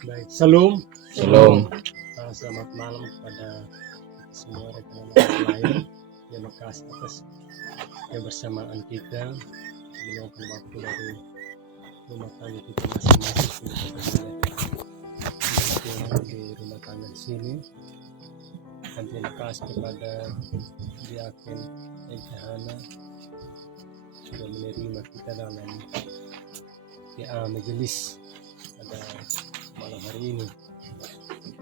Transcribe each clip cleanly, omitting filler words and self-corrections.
Baik, Salam. Shalom. Selamat malam kepada semua rekan-rekan lain. Terima kasih atas kebersamaan kita meluangkan waktu dari rumah tangga kita masing-masing untuk bersedia di rumah tangga di sini. Dan terima kasih kepada Diaken Hana sudah menerima kita dalam majelis pada malam hari ini.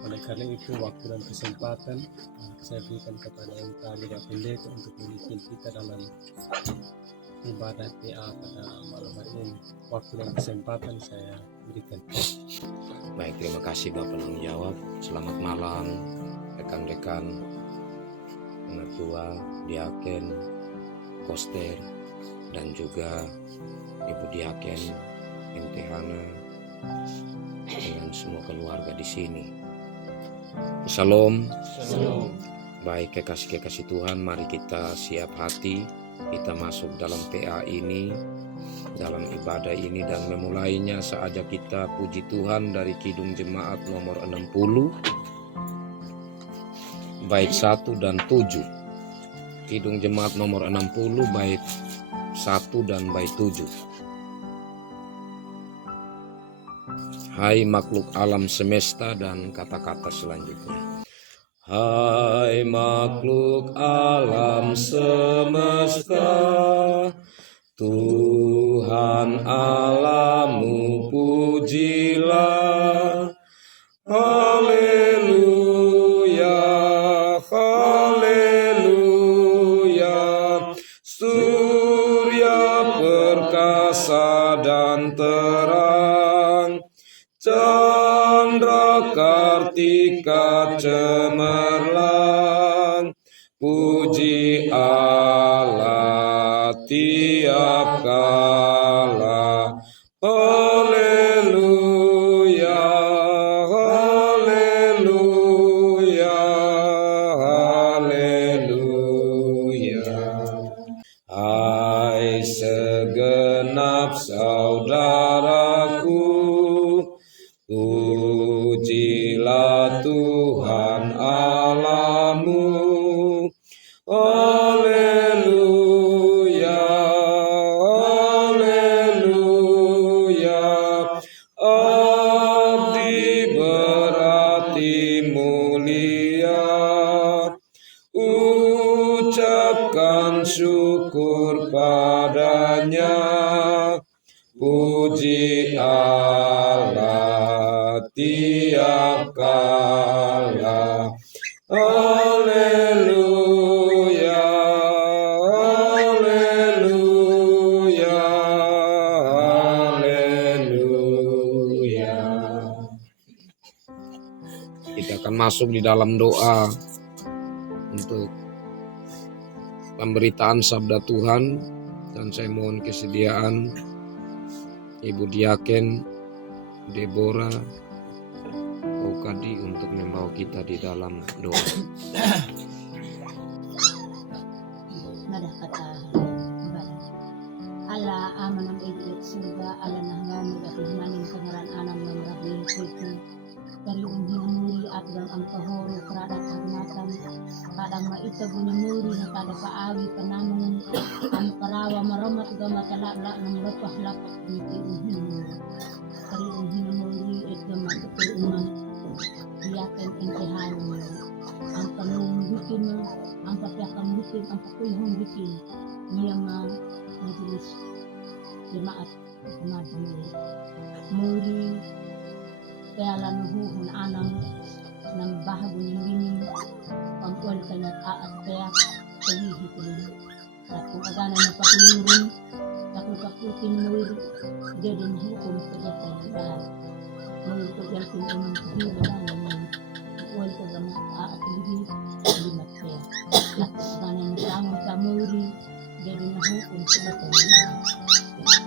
Oleh karena itu waktu dan kesempatan saya berikan kepada engkau Bapak Pendeta untuk memimpin kita dalam ibadah PA pada malam hari ini. Waktu dan kesempatan saya berikan. Baik, terima kasih Bapak penanggung jawab. Selamat malam rekan-rekan pengetua, diaken, koster, dan juga Ibu Diaken Ente Hana dengan semua keluarga di sini. Shalom. Shalom. Baik, kekasih Tuhan, mari kita siap hati, kita masuk dalam PA ini, dalam ibadah ini, dan memulainya saja kita puji Tuhan dari Kidung Jemaat nomor 60 bait 1 dan 7. Kidung Jemaat nomor 60 bait 1 dan bait 7. Hai makhluk alam semesta, dan kata-kata selanjutnya. Hai makhluk alam semesta, Tuhan Allahmu pujilah. Haleluya, haleluya. Surya perkasa dan terang, Chandra kartika cemerlang, puji Allah tiap kala. Haleluya, haleluya, haleluya. Hai segenap saudaraku, pujilah Tuhan Allahmu. Haleluya, haleluya. Abdi berarti mulia, ucapkan syukur padanya. Puji Allah tiap kala. Haleluya, haleluya, haleluya. Kita akan masuk di dalam doa untuk pemberitaan sabda Tuhan, dan saya mohon kesediaan Ibu Diaken Deborah Okadi untuk membawa kita di dalam doa. Nadah kata ibadah. Allah amanam idik surga Allah nahngani gatih maning kengaran anam memrabin kuitu dari muri atgang ang kahoro keradat harmatan kadang maita bunyi muri nakada paawi penanung ang parawa maromat gama talak-lak ng lepah lapak niti unhin dari unhin muri itgama keturunan Diaken Ente Hana ang panung bikin ang papiakan bikin ang pakulhong bikin niyang majelis jemaat muri kaya nuhuhun anang ng bahago ng linim pangkual ka na taat kaya kawihi ko rin at kung agana na pakulurun kakutin muri dedin hukum kajatan muri kajalkin unang kahira na pangkual ka na taat lihi limat kaya at agana na tamang ka muri dedin hukum kajatan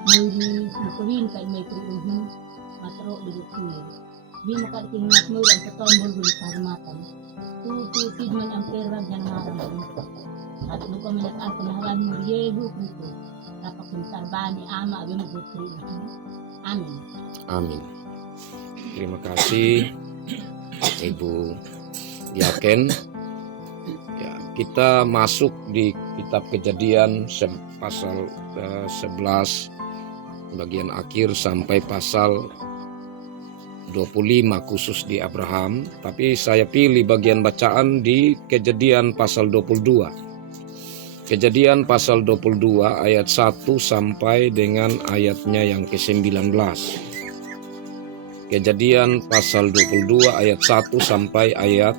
muri kawin kay may kriuhin matro dilukuin. Di makatingat mo ang katombol ng karmatan. Tututid man ang pera dyan maraming. At nung kamanatan kanahalan mo Yehu Kristo, napakuntar ba ni Ama Abinagutri. Amin. Amin. Terima kasih Ibu Yaken. Ya, kita masuk di kitab Kejadian pasal 11 bagian akhir sampai pasal 25 khusus di Abraham, tapi saya pilih bagian bacaan di Kejadian pasal 22. Kejadian pasal 22 ayat 1 sampai dengan ayatnya yang ke-19. Kejadian pasal 22 ayat 1 sampai ayat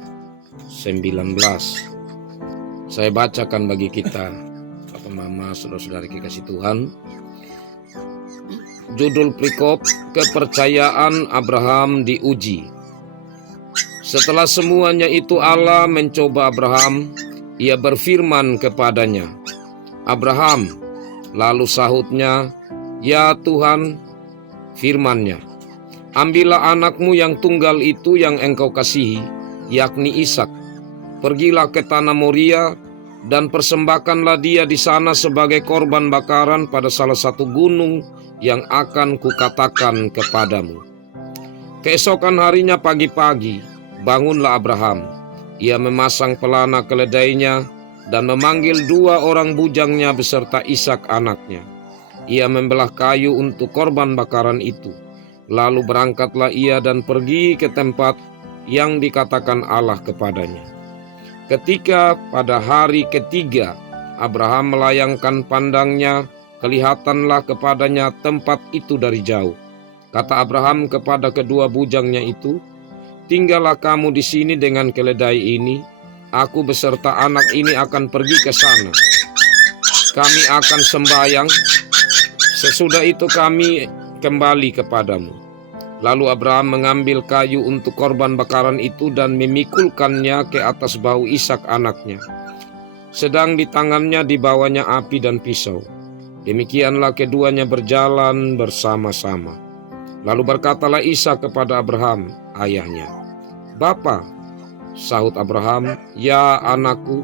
19. Saya bacakan bagi kita, Bapak Mama, saudara-saudari kekasih Tuhan. Judul perikop, kepercayaan Abraham diuji. Setelah semuanya itu Allah mencoba Abraham, ia berfirman kepadanya, Abraham, lalu sahutnya, ya Tuhan, firman-Nya, ambillah anakmu yang tunggal itu yang engkau kasihi, yakni Ishak. Pergilah ke tanah Moria dan persembahkanlah dia di sana sebagai korban bakaran pada salah satu gunung yang akan kukatakan kepadamu. Keesokan harinya pagi-pagi, bangunlah Abraham. Ia memasang pelana keledainya dan memanggil 2 orang bujangnya beserta Ishak anaknya. Ia membelah kayu untuk korban bakaran itu. Lalu berangkatlah ia dan pergi ke tempat yang dikatakan Allah kepadanya. Ketika pada hari ketiga Abraham melayangkan pandangnya, kelihatanlah kepadanya tempat itu dari jauh. Kata Abraham kepada kedua bujangnya itu, tinggallah kamu di sini dengan keledai ini. Aku beserta anak ini akan pergi ke sana. Kami akan sembahyang. Sesudah itu kami kembali kepadamu. Lalu Abraham mengambil kayu untuk korban bakaran itu dan memikulkannya ke atas bahu Ishak anaknya. Sedang di tangannya dibawanya api dan pisau. Demikianlah keduanya berjalan bersama-sama. Lalu berkatalah Ishak kepada Abraham, ayahnya, Bapa, sahut Abraham, ya anakku,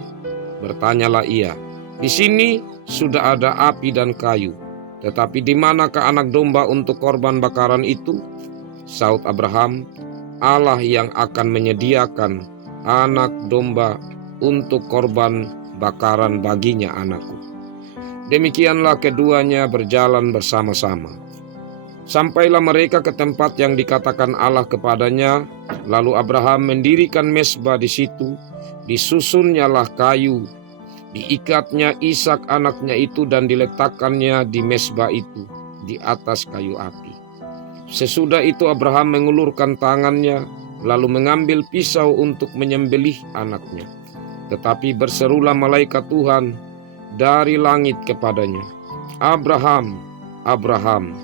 bertanyalah ia, di sini sudah ada api dan kayu, tetapi di manakah anak domba untuk korban bakaran itu? Sahut Abraham, Allah yang akan menyediakan anak domba untuk korban bakaran baginya anakku. Demikianlah keduanya berjalan bersama-sama. Sampailah mereka ke tempat yang dikatakan Allah kepadanya, lalu Abraham mendirikan mezbah di situ, disusunnyalah kayu, diikatnya Ishak anaknya itu dan diletakkannya di mezbah itu, di atas kayu api. Sesudah itu Abraham mengulurkan tangannya, lalu mengambil pisau untuk menyembelih anaknya. Tetapi berserulah malaikat Tuhan dari langit kepadanya, Abraham, Abraham.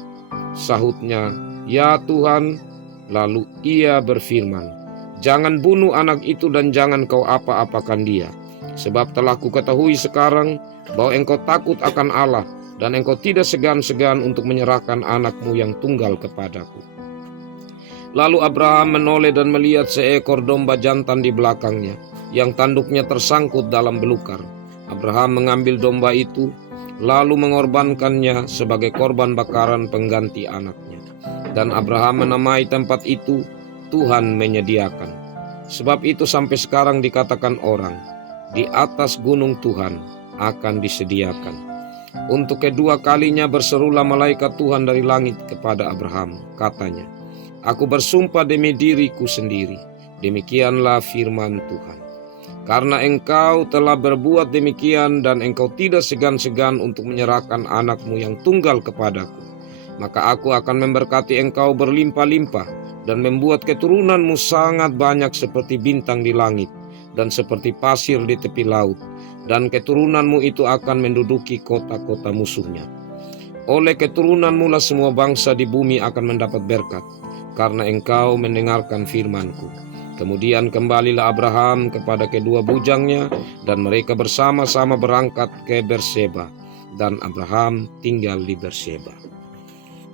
Sahutnya, ya Tuhan. Lalu ia berfirman, jangan bunuh anak itu dan jangan kau apa-apakan dia. Sebab telah kuketahui sekarang bahwa engkau takut akan Allah, dan engkau tidak segan-segan untuk menyerahkan anakmu yang tunggal kepadaku. Lalu Abraham menoleh dan melihat seekor domba jantan di belakangnya, yang tanduknya tersangkut dalam belukar. Abraham mengambil domba itu, lalu mengorbankannya sebagai korban bakaran pengganti anaknya. Dan Abraham menamai tempat itu, Tuhan menyediakan. Sebab itu sampai sekarang dikatakan orang, di atas gunung Tuhan akan disediakan. Untuk kedua kalinya berserulah malaikat Tuhan dari langit kepada Abraham, katanya, aku bersumpah demi diriku sendiri, demikianlah firman Tuhan. Karena engkau telah berbuat demikian dan engkau tidak segan-segan untuk menyerahkan anakmu yang tunggal kepadaku, maka aku akan memberkati engkau berlimpah-limpah dan membuat keturunanmu sangat banyak seperti bintang di langit dan seperti pasir di tepi laut. Dan keturunanmu itu akan menduduki kota-kota musuhnya. Oleh keturunanmu lah semua bangsa di bumi akan mendapat berkat, karena engkau mendengarkan firmanku. Kemudian kembalilah Abraham kepada kedua bujangnya, dan mereka bersama-sama berangkat ke Berseba, dan Abraham tinggal di Berseba.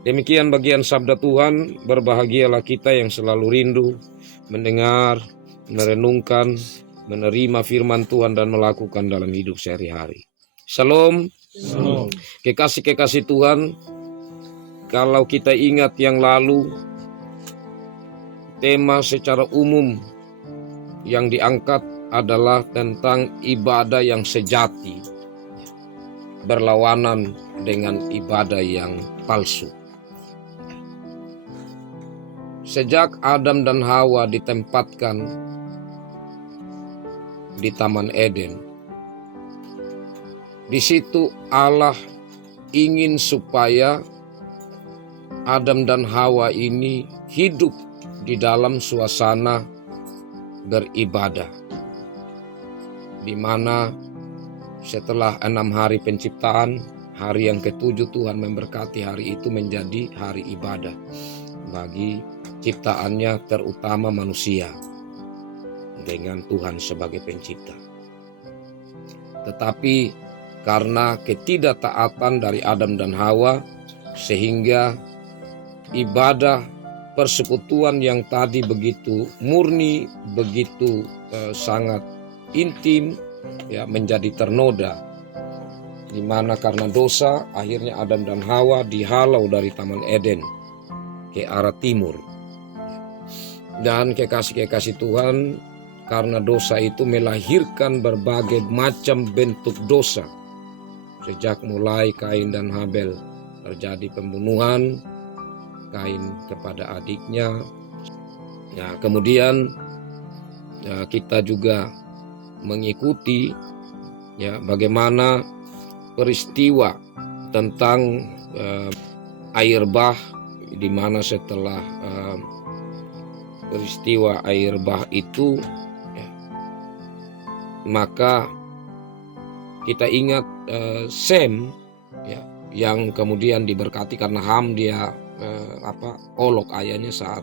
Demikian bagian sabda Tuhan. Berbahagialah kita yang selalu rindu mendengar, merenungkan, menerima firman Tuhan dan melakukan dalam hidup sehari-hari. Shalom. Shalom. Kekasih-kekasih Tuhan, kalau kita ingat yang lalu, tema secara umum yang diangkat adalah tentang ibadah yang sejati, berlawanan dengan ibadah yang palsu. Sejak Adam dan Hawa ditempatkan di Taman Eden, di situ Allah ingin supaya Adam dan Hawa ini hidup di dalam suasana beribadah, di mana setelah 6 hari penciptaan, hari yang ke-7 Tuhan memberkati hari itu menjadi hari ibadah bagi ciptaannya, terutama manusia dengan Tuhan sebagai pencipta. Tetapi karena ketidaktaatan dari Adam dan Hawa, sehingga ibadah persekutuan yang tadi begitu murni, begitu sangat intim, ya, menjadi ternoda. Di mana karena dosa, akhirnya Adam dan Hawa dihalau dari Taman Eden ke arah timur. Dan kekasih-kekasih Tuhan, karena dosa itu melahirkan berbagai macam bentuk dosa. Sejak mulai Kain dan Habel terjadi pembunuhan, Kain kepada adiknya. Ya, kemudian ya, kita juga mengikuti ya bagaimana peristiwa tentang air bah, di mana setelah peristiwa air bah itu ya, maka kita ingat Sem ya, yang kemudian diberkati karena Ham dia olok ayahnya saat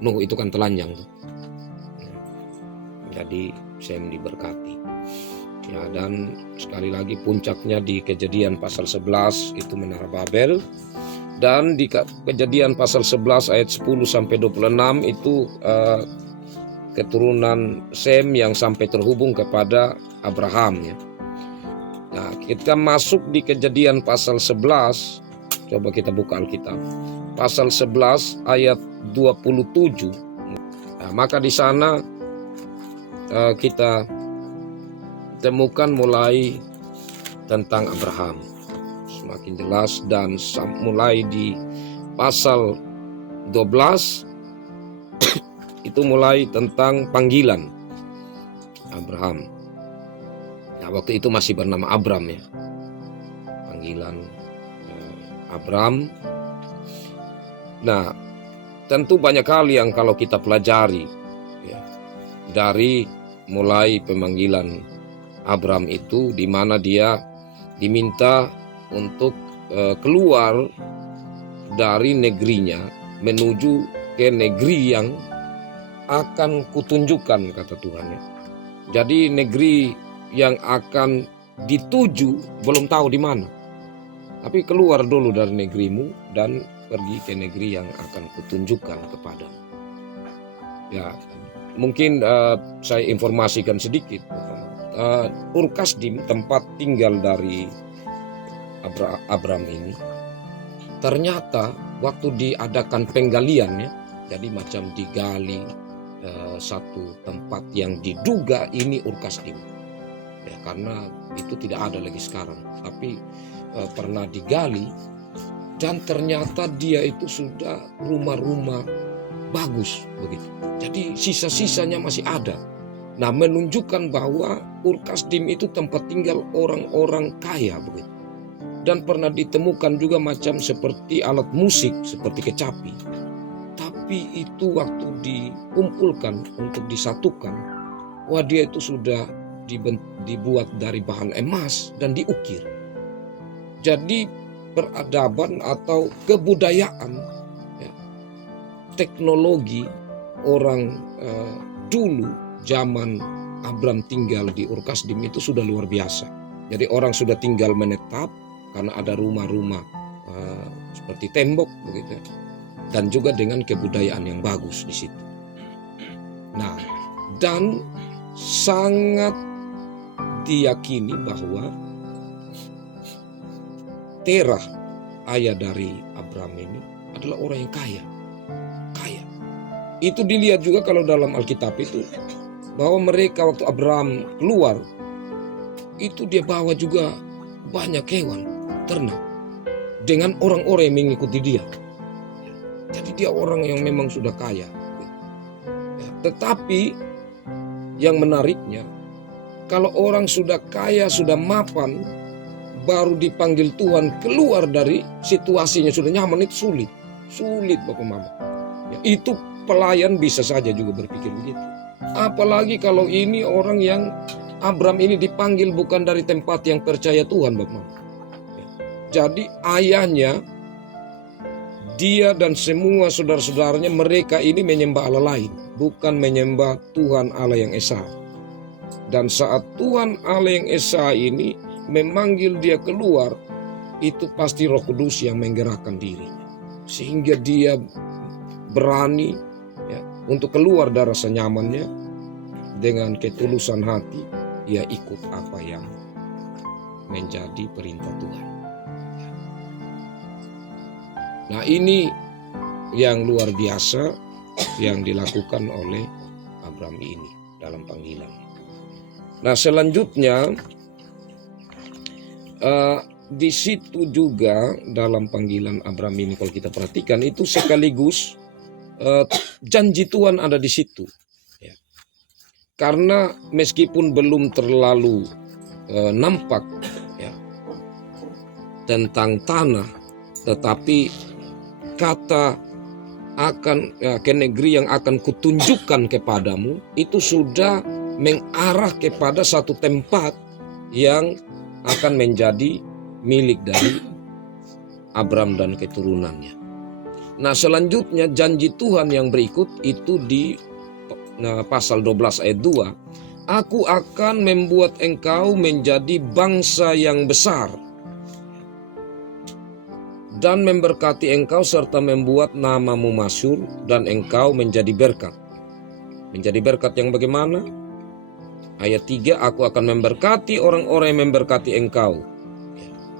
Nuh itu kan telanjang tuh. Jadi Sem diberkati. Ya, dan sekali lagi puncaknya di Kejadian pasal 11 itu Menara Babel, dan di Kejadian pasal 11 ayat 10 sampai 26 itu keturunan Sem yang sampai terhubung kepada Abraham ya. Nah, kita masuk di Kejadian pasal 11. Coba kita buka Alkitab. Pasal 11 ayat 27. Nah, maka di sana kita temukan mulai tentang Abraham. Semakin jelas, dan mulai di pasal 12 itu mulai tentang panggilan Abraham. Nah, waktu itu masih bernama Abram ya. Panggilan Abram. Nah, tentu banyak hal yang kalau kita pelajari ya, dari mulai pemanggilan Abram itu, di mana dia diminta untuk keluar dari negerinya menuju ke negeri yang akan kutunjukkan, kata Tuhan ya. Jadi negeri yang akan dituju belum tahu di mana. Tapi keluar dulu dari negerimu dan pergi ke negeri yang akan kutunjukkan kepadamu. Ya, mungkin saya informasikan sedikit. Ur Kasdim, tempat tinggal dari Abram ini, ternyata waktu diadakan penggalian ya, jadi macam digali satu tempat yang diduga ini Ur Kasdim ya, karena itu tidak ada lagi sekarang, tapi pernah digali, dan ternyata dia itu sudah rumah-rumah bagus begitu. Jadi sisa-sisanya masih ada. Nah, menunjukkan bahwa Ur Kasdim itu tempat tinggal orang-orang kaya begitu. Dan pernah ditemukan juga macam seperti alat musik seperti kecapi. Tapi itu waktu dikumpulkan untuk disatukan, wah, dia itu sudah dibuat dari bahan emas dan diukir. Jadi peradaban atau kebudayaan ya, teknologi orang dulu zaman Abram tinggal di Ur Kasdim itu sudah luar biasa. Jadi orang sudah tinggal menetap karena ada rumah-rumah seperti tembok begitu, dan juga dengan kebudayaan yang bagus di situ. Nah, dan sangat diyakini bahwa Terah, ayah dari Abram ini, adalah orang yang kaya. Itu dilihat juga kalau dalam Alkitab itu, bahwa mereka waktu Abraham keluar, itu dia bawa juga banyak hewan, ternak, dengan orang-orang yang mengikuti dia. Jadi dia orang yang memang sudah kaya. Ya, tetapi yang menariknya, kalau orang sudah kaya, sudah mapan, baru dipanggil Tuhan keluar dari situasinya sudah nyaman, itu sulit. Sulit Bapak Mama. Ya, itu pelayan bisa saja juga berpikir begitu. Apalagi kalau ini orang yang Abraham ini dipanggil bukan dari tempat yang percaya Tuhan Bapak Mama. Ya, jadi ayahnya, dia dan semua saudara-saudaranya, mereka ini menyembah Allah lain, bukan menyembah Tuhan Allah yang Esa. Dan saat Tuhan Allah yang Esa ini memanggil dia keluar, itu pasti Roh Kudus yang menggerakkan dirinya, sehingga dia berani ya, untuk keluar dari rasa nyamannya, dengan ketulusan hati dia ikut apa yang menjadi perintah Tuhan. Nah, ini yang luar biasa yang dilakukan oleh Abraham ini dalam panggilan. Nah, selanjutnya di situ juga dalam panggilan Abraham ini, kalau kita perhatikan itu sekaligus janji Tuhan ada di situ. Ya. Karena meskipun belum terlalu nampak ya, tentang tanah, tetapi kata akan ke negeri yang akan kutunjukkan kepadamu itu sudah mengarah kepada satu tempat yang akan menjadi milik dari Abraham dan keturunannya. Nah, selanjutnya janji Tuhan yang berikut itu di pasal 12 ayat 2. Aku akan membuat engkau menjadi bangsa yang besar dan memberkati engkau serta membuat namamu masyhur dan engkau menjadi berkat. Menjadi berkat yang bagaimana? Ayat 3, aku akan memberkati orang-orang yang memberkati engkau.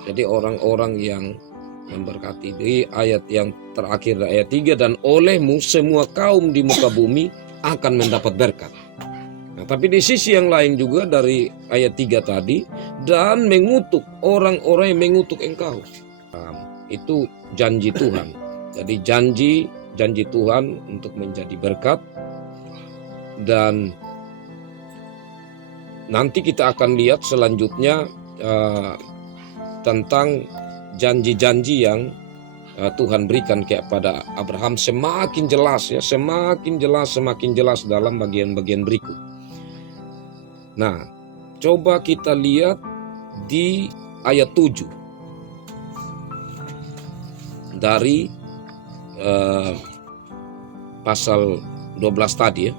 Jadi orang-orang yang memberkati. Di ayat yang terakhir ayat 3, dan olehmu semua kaum di muka bumi akan mendapat berkat. Nah, tapi di sisi yang lain juga dari ayat 3 tadi, dan mengutuk orang-orang yang mengutuk engkau. Itu janji Tuhan. Jadi janji Tuhan untuk menjadi berkat. Dan nanti kita akan lihat selanjutnya tentang janji-janji yang Tuhan berikan kepada Abraham semakin jelas ya, semakin jelas dalam bagian-bagian berikut. Nah, coba kita lihat di ayat 7 dari pasal 12 tadi ya.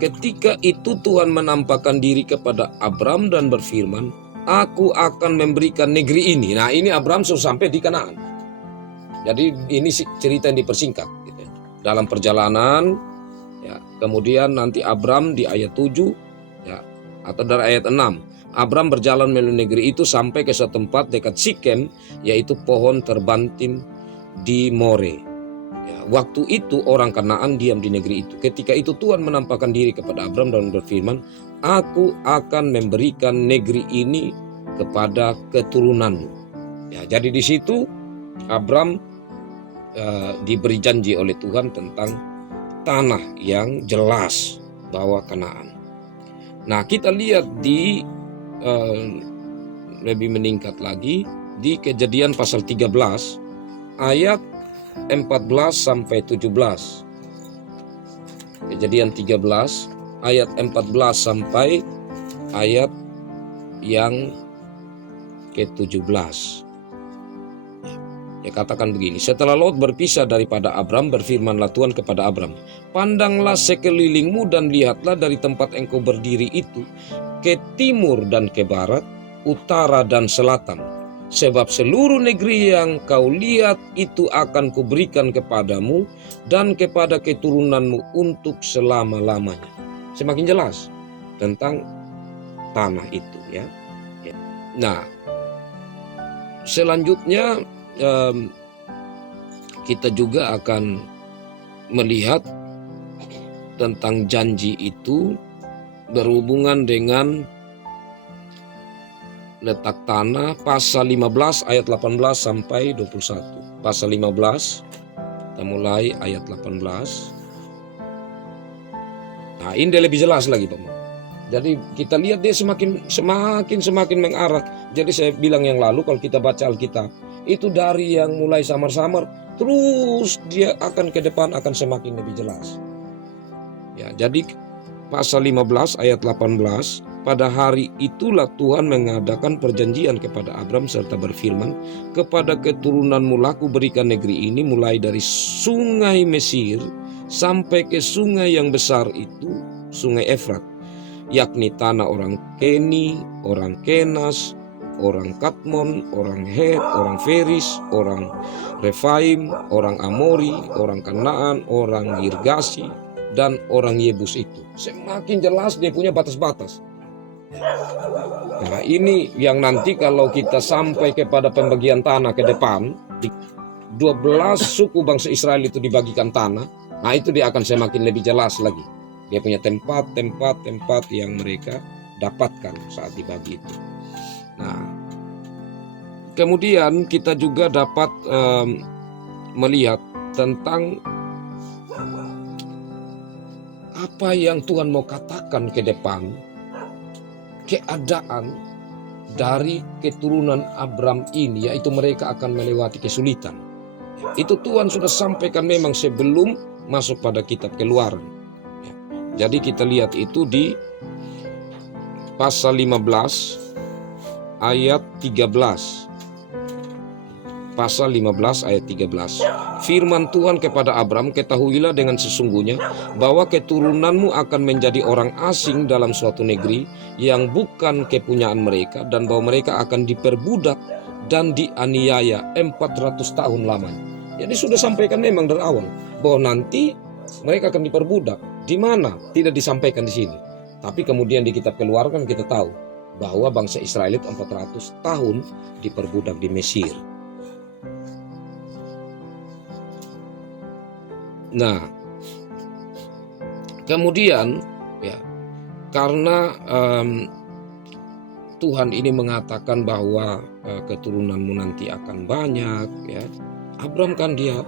Ketika itu Tuhan menampakkan diri kepada Abraham dan berfirman, aku akan memberikan negeri ini. Nah, ini Abraham sudah sampai di Kanaan. Jadi ini cerita yang dipersingkat gitu. Dalam perjalanan ya, kemudian nanti Abraham di ayat 7 ya, atau dari ayat 6, Abraham berjalan melalui negeri itu sampai ke suatu tempat dekat Sikem, yaitu pohon terbantin di More. Ya, waktu itu orang Kanaan diam di negeri itu. Ketika itu Tuhan menampakkan diri kepada Abraham dan berfirman, aku akan memberikan negeri ini kepada keturunanmu. Ya, jadi di situ Abraham diberi janji oleh Tuhan tentang tanah yang jelas bahwa Kanaan. Nah, kita lihat di lebih meningkat lagi di Kejadian pasal 13 ayat 14 sampai 17. Kejadian 13 ayat 14 sampai ayat yang ke-17. Ya, katakan begini, setelah Lot berpisah daripada Abram, berfirmanlah Tuhan kepada Abram, pandanglah sekelilingmu dan lihatlah dari tempat engkau berdiri itu, ke timur dan ke barat, utara dan selatan. Sebab seluruh negeri yang kau lihat itu akan kuberikan kepadamu dan kepada keturunanmu untuk selama-lamanya. Semakin jelas tentang tanah itu ya. Nah, selanjutnya kita juga akan melihat tentang janji itu berhubungan dengan letak tanah pasal 15 ayat 18 sampai 21. Pasal 15 kita mulai ayat 18. Nah, ini dia lebih jelas lagi, Pak. Jadi kita lihat dia semakin mengarah. Jadi saya bilang yang lalu kalau kita baca Alkitab itu dari yang mulai samar-samar terus dia akan ke depan akan semakin lebih jelas. Ya, jadi pasal 15 ayat 18, pada hari itulah Tuhan mengadakan perjanjian kepada Abram serta berfirman, kepada keturunanmu laku berikan negeri ini mulai dari sungai Mesir sampai ke sungai yang besar itu, sungai Efrat, yakni tanah orang Keni, orang Kenas, orang Katmon, orang Het, orang Feris, orang Refaim, orang Amori, orang Kanaan, orang Girgasi, dan orang Yebus itu. Semakin jelas dia punya batas-batas. Nah, ini yang nanti kalau kita sampai kepada pembagian tanah ke depan, 12 suku bangsa Israel itu dibagikan tanah. Nah, itu dia akan semakin lebih jelas lagi. Dia punya tempat yang mereka dapatkan saat dibagi itu. Nah, kemudian kita juga dapat melihat tentang apa yang Tuhan mau katakan ke depan, keadaan dari keturunan Abram ini, yaitu mereka akan melewati kesulitan. Itu Tuhan sudah sampaikan memang sebelum masuk pada kitab Keluaran. Jadi kita lihat itu di pasal 15 ayat 13. Pasal 15 ayat 13. Firman Tuhan kepada Abram, ketahuilah dengan sesungguhnya bahwa keturunanmu akan menjadi orang asing dalam suatu negeri yang bukan kepunyaan mereka, dan bahwa mereka akan diperbudak dan dianiaya 400 tahun lamanya. Jadi sudah sampaikan memang dari awal bahwa nanti mereka akan diperbudak. Di mana? Tidak disampaikan di sini. Tapi kemudian di kitab Keluaran kita tahu bahwa bangsa Israel itu 400 tahun diperbudak di Mesir. Nah, kemudian ya, karena Tuhan ini mengatakan bahwa keturunanmu nanti akan banyak, ya, Abram kan dia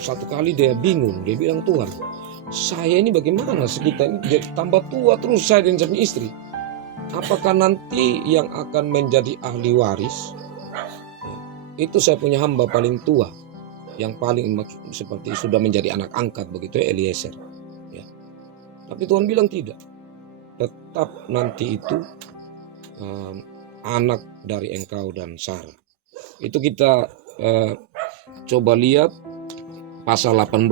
satu kali dia bingung, dia bilang, Tuhan, saya ini bagaimana, kita ini dia tambah tua terus, saya dan suami istri, apakah nanti yang akan menjadi ahli waris itu saya punya hamba paling tua, yang paling seperti sudah menjadi anak angkat begitu, Eliezer, ya. Tapi Tuhan bilang tidak, tetap nanti itu anak dari engkau dan Sarah. Itu kita coba lihat pasal 18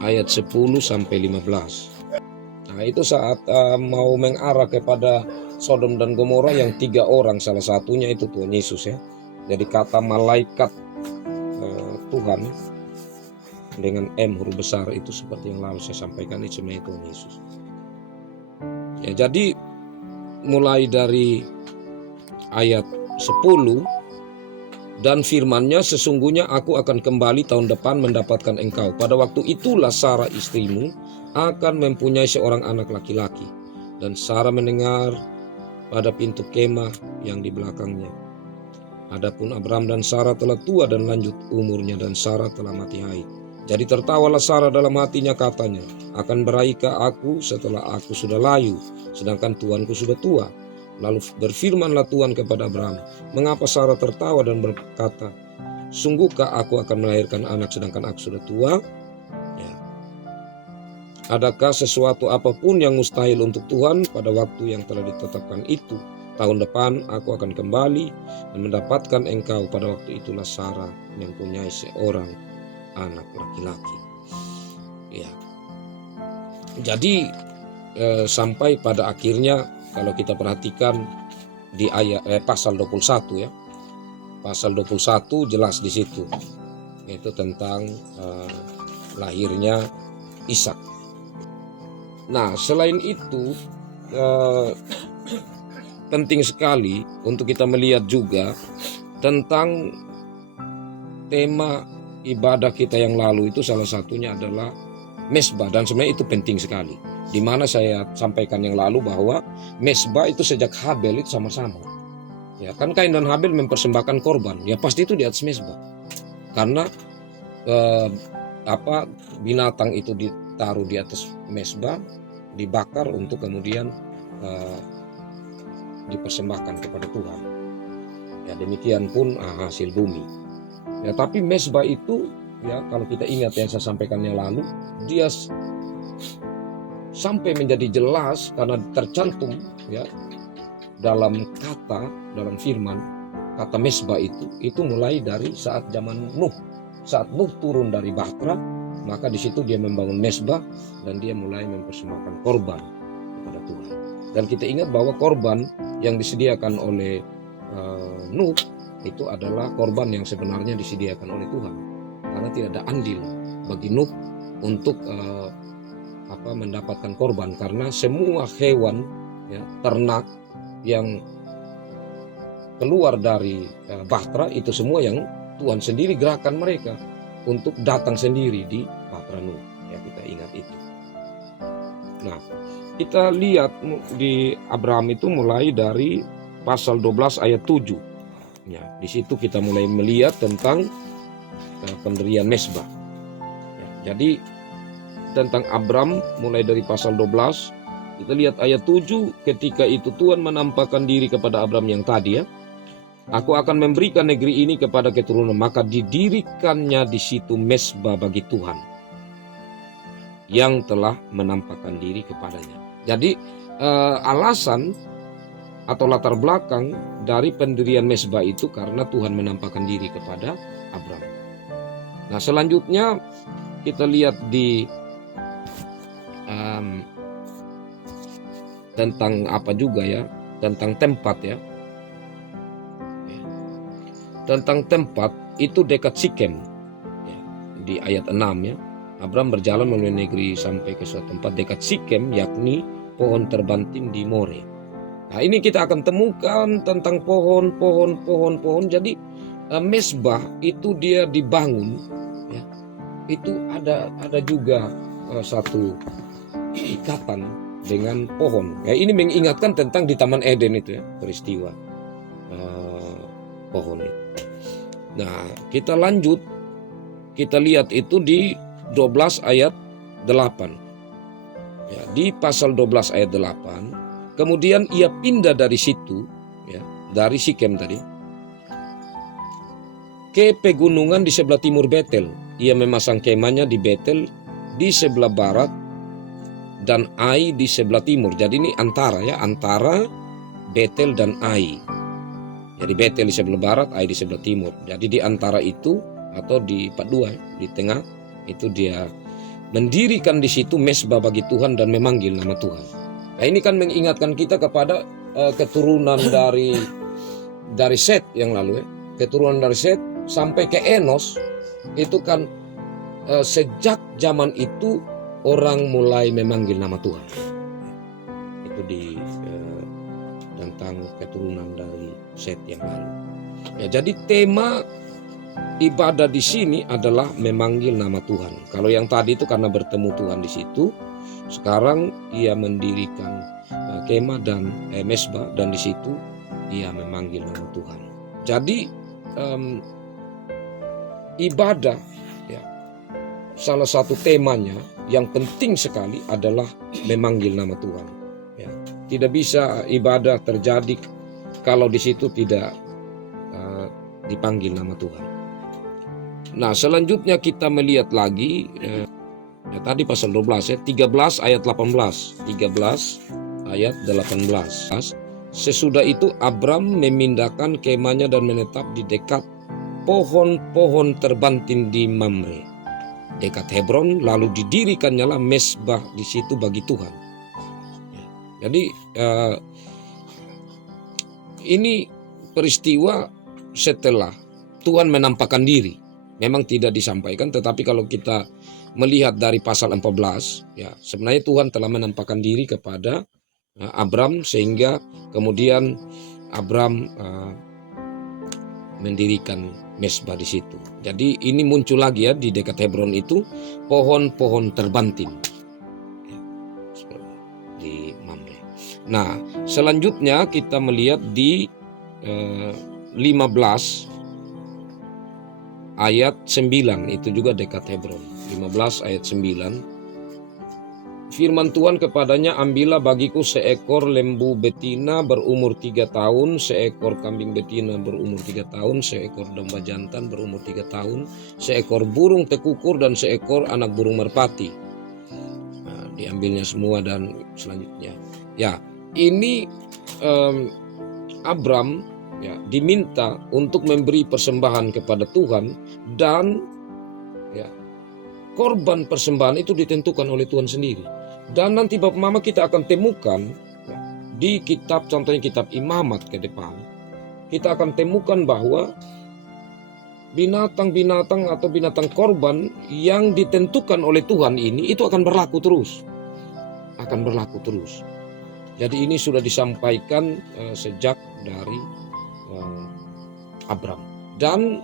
ayat 10 sampai 15. Nah, itu saat mau mengarah kepada Sodom dan Gomora yang 3 orang, salah satunya itu Tuhan Yesus, ya. Jadi kata malaikat Tuhan dengan M huruf besar itu seperti yang lalu saya sampaikan, itu sebenarnya Tuhan Yesus. Ya, jadi mulai dari ayat 10, dan firman-Nya, sesungguhnya aku akan kembali tahun depan mendapatkan engkau. Pada waktu itulah Sarah istrimu akan mempunyai seorang anak laki-laki. Dan Sarah mendengar pada pintu kemah yang di belakangnya. Adapun Abram dan Sarah telah tua dan lanjut umurnya, dan Sarah telah mati haid. Jadi tertawalah Sarah dalam hatinya, katanya, akan beraihkah aku setelah aku sudah layu, sedangkan tuanku sudah tua? Lalu berfirmanlah Tuhan kepada Abram, mengapa Sarah tertawa dan berkata, sungguhkah aku akan melahirkan anak sedangkan aku sudah tua? Ya. Adakah sesuatu apapun yang mustahil untuk Tuhan? Pada waktu yang telah ditetapkan itu, tahun depan aku akan kembali dan mendapatkan engkau. Pada waktu itulah Sarah mempunyai seorang anak laki-laki. Ya. Jadi sampai pada akhirnya, kalau kita perhatikan di ayat pasal 21, ya. Pasal 21 jelas di situ. Itu tentang lahirnya Ishak. Nah, selain itu penting sekali untuk kita melihat juga tentang tema ibadah kita yang lalu itu salah satunya adalah mesbah, dan sebenarnya itu penting sekali. Di mana saya sampaikan yang lalu bahwa mesbah itu sejak Habel itu sama-sama. Ya, kan Kain dan Habel mempersembahkan korban, ya pasti itu di atas mesbah. Karena binatang itu ditaruh di atas mesbah, dibakar untuk kemudian dipersembahkan kepada Tuhan. Ya demikian pun hasil bumi. Ya tapi mesbah itu, ya kalau kita ingat yang saya sampaikan yang lalu, dia sampai menjadi jelas karena tercantum ya dalam firman kata mesbah itu mulai dari saat zaman Nuh. Saat Nuh turun dari bahtera, maka di situ dia membangun mesbah dan dia mulai mempersembahkan korban kepada Tuhan. Dan kita ingat bahwa korban yang disediakan oleh Nuh itu adalah korban yang sebenarnya disediakan oleh Tuhan, karena tidak ada andil bagi Nuh untuk mendapatkan korban, karena semua hewan ya, ternak yang keluar dari bahtera itu semua yang Tuhan sendiri gerakan mereka untuk datang sendiri di bahtera Nuh. Ya kita ingat itu. Nah, kita lihat di Abraham itu mulai dari pasal 12 ayat 7. Ya, di situ kita mulai melihat tentang pendirian mesbah. Ya, jadi tentang Abraham mulai dari pasal 12, kita lihat ayat 7, ketika itu Tuhan menampakkan diri kepada Abraham yang tadi ya. Aku akan memberikan negeri ini kepada keturunan, maka didirikannya di situ mesbah bagi Tuhan yang telah menampakkan diri kepadanya. Jadi alasan atau latar belakang dari pendirian mesbah itu karena Tuhan menampakkan diri kepada Abraham. Nah selanjutnya kita lihat di tentang apa juga ya, tentang tempat ya. Tentang tempat itu dekat Sikem ya, di ayat 6 ya. Abraham berjalan melalui negeri sampai ke suatu tempat dekat Sikem, yakni pohon terbanting di More. Nah ini kita akan temukan tentang pohon. Jadi mesbah itu dia dibangun ya, itu ada juga satu ikatan dengan pohon. Ya, ini mengingatkan tentang di Taman Eden itu ya, peristiwa pohon itu. Nah, kita lanjut, kita lihat itu di 12 ayat 8. Ya, di pasal 12 ayat 8, kemudian ia pindah dari situ, ya, dari Sikem tadi, ke pegunungan di sebelah timur Betel. Ia memasang kemahnya di Betel di sebelah barat dan Ai di sebelah timur. Jadi ini antara Betel dan Ai. Jadi Betel di sebelah barat, Ai di sebelah timur. Jadi di antara itu atau di dua di tengah itu dia mendirikan di situ mesbah bagi Tuhan dan memanggil nama Tuhan. Nah ini kan mengingatkan kita kepada keturunan dari Set yang lalu ya. Keturunan dari Set sampai ke Enos itu kan sejak zaman itu orang mulai memanggil nama Tuhan. Itu di tentang keturunan dari Set yang lalu. Ya, jadi tema ibadah di sini adalah memanggil nama Tuhan. Kalau yang tadi itu karena bertemu Tuhan di situ, sekarang ia mendirikan kemah dan mesbah dan di situ ia memanggil nama Tuhan. Jadi ibadah ya, salah satu temanya yang penting sekali adalah memanggil nama Tuhan. Ya, tidak bisa ibadah terjadi kalau di situ tidak dipanggil nama Tuhan. Nah, selanjutnya kita melihat lagi ya, tadi pasal 12 ya, 13 ayat 18. 13 ayat 18. Sesudah itu Abram memindahkan kemahnya dan menetap di dekat pohon-pohon terbanting di Mamre, dekat Hebron, lalu didirikannya lah mesbah di situ bagi Tuhan. Jadi ini peristiwa setelah Tuhan menampakkan diri. Memang tidak disampaikan, tetapi kalau kita melihat dari pasal 14, ya sebenarnya Tuhan telah menampakkan diri kepada Abram sehingga kemudian Abram mendirikan mesbah di situ. Jadi ini muncul lagi ya di dekat Hebron itu pohon-pohon terbanting ya, di Mamre. Nah, selanjutnya kita melihat di 15 ayat 9, itu juga dekat Hebron. 15 ayat 9. Firman Tuhan kepadanya, ambillah bagiku seekor lembu betina berumur 3 tahun, seekor kambing betina berumur 3 tahun, seekor domba jantan berumur 3 tahun, seekor burung tekukur dan seekor anak burung merpati. Nah, diambilnya semua dan selanjutnya. Ya, ini Abram ya diminta untuk memberi persembahan kepada Tuhan, dan ya korban persembahan itu ditentukan oleh Tuhan sendiri. Dan nanti Bapak Mama kita akan temukan ya, di kitab, contohnya kitab Imamat ke depan, kita akan temukan bahwa binatang-binatang atau binatang korban yang ditentukan oleh Tuhan ini itu akan berlaku terus. Akan berlaku terus. Jadi ini sudah disampaikan sejak dari Abram. Dan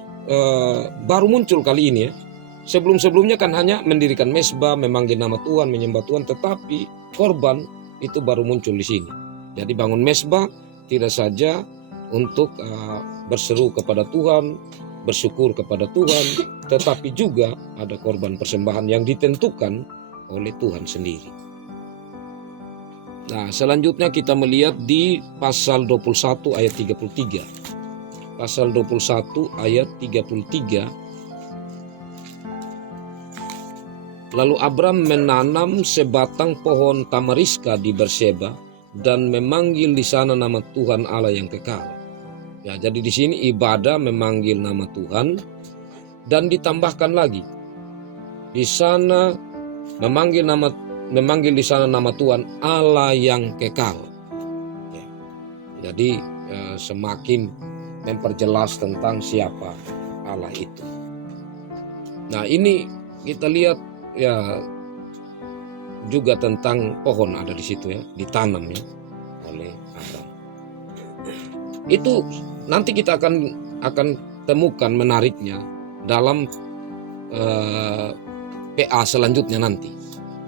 baru muncul kali ini ya. Sebelum-sebelumnya kan hanya mendirikan mesbah, memanggil nama Tuhan, menyembah Tuhan, tetapi korban itu baru muncul di sini. Jadi bangun mesbah tidak saja untuk berseru kepada Tuhan, bersyukur kepada Tuhan, tetapi juga ada korban persembahan yang ditentukan oleh Tuhan sendiri. Nah, selanjutnya kita melihat di pasal 21 ayat 33. Pasal 21 ayat 33. Lalu Abram menanam sebatang pohon tamariska di Berseba dan memanggil di sana nama Tuhan Allah yang kekal. Ya, jadi di sini ibadah memanggil nama Tuhan, dan ditambahkan lagi di sana memanggil di sana nama Tuhan Allah yang kekal. Ya, jadi semakin memperjelas tentang siapa Allah itu. Nah, ini kita lihat ya juga tentang pohon ada di situ ya, ditanam ya oleh Abram. Itu nanti kita akan temukan menariknya dalam PA selanjutnya nanti,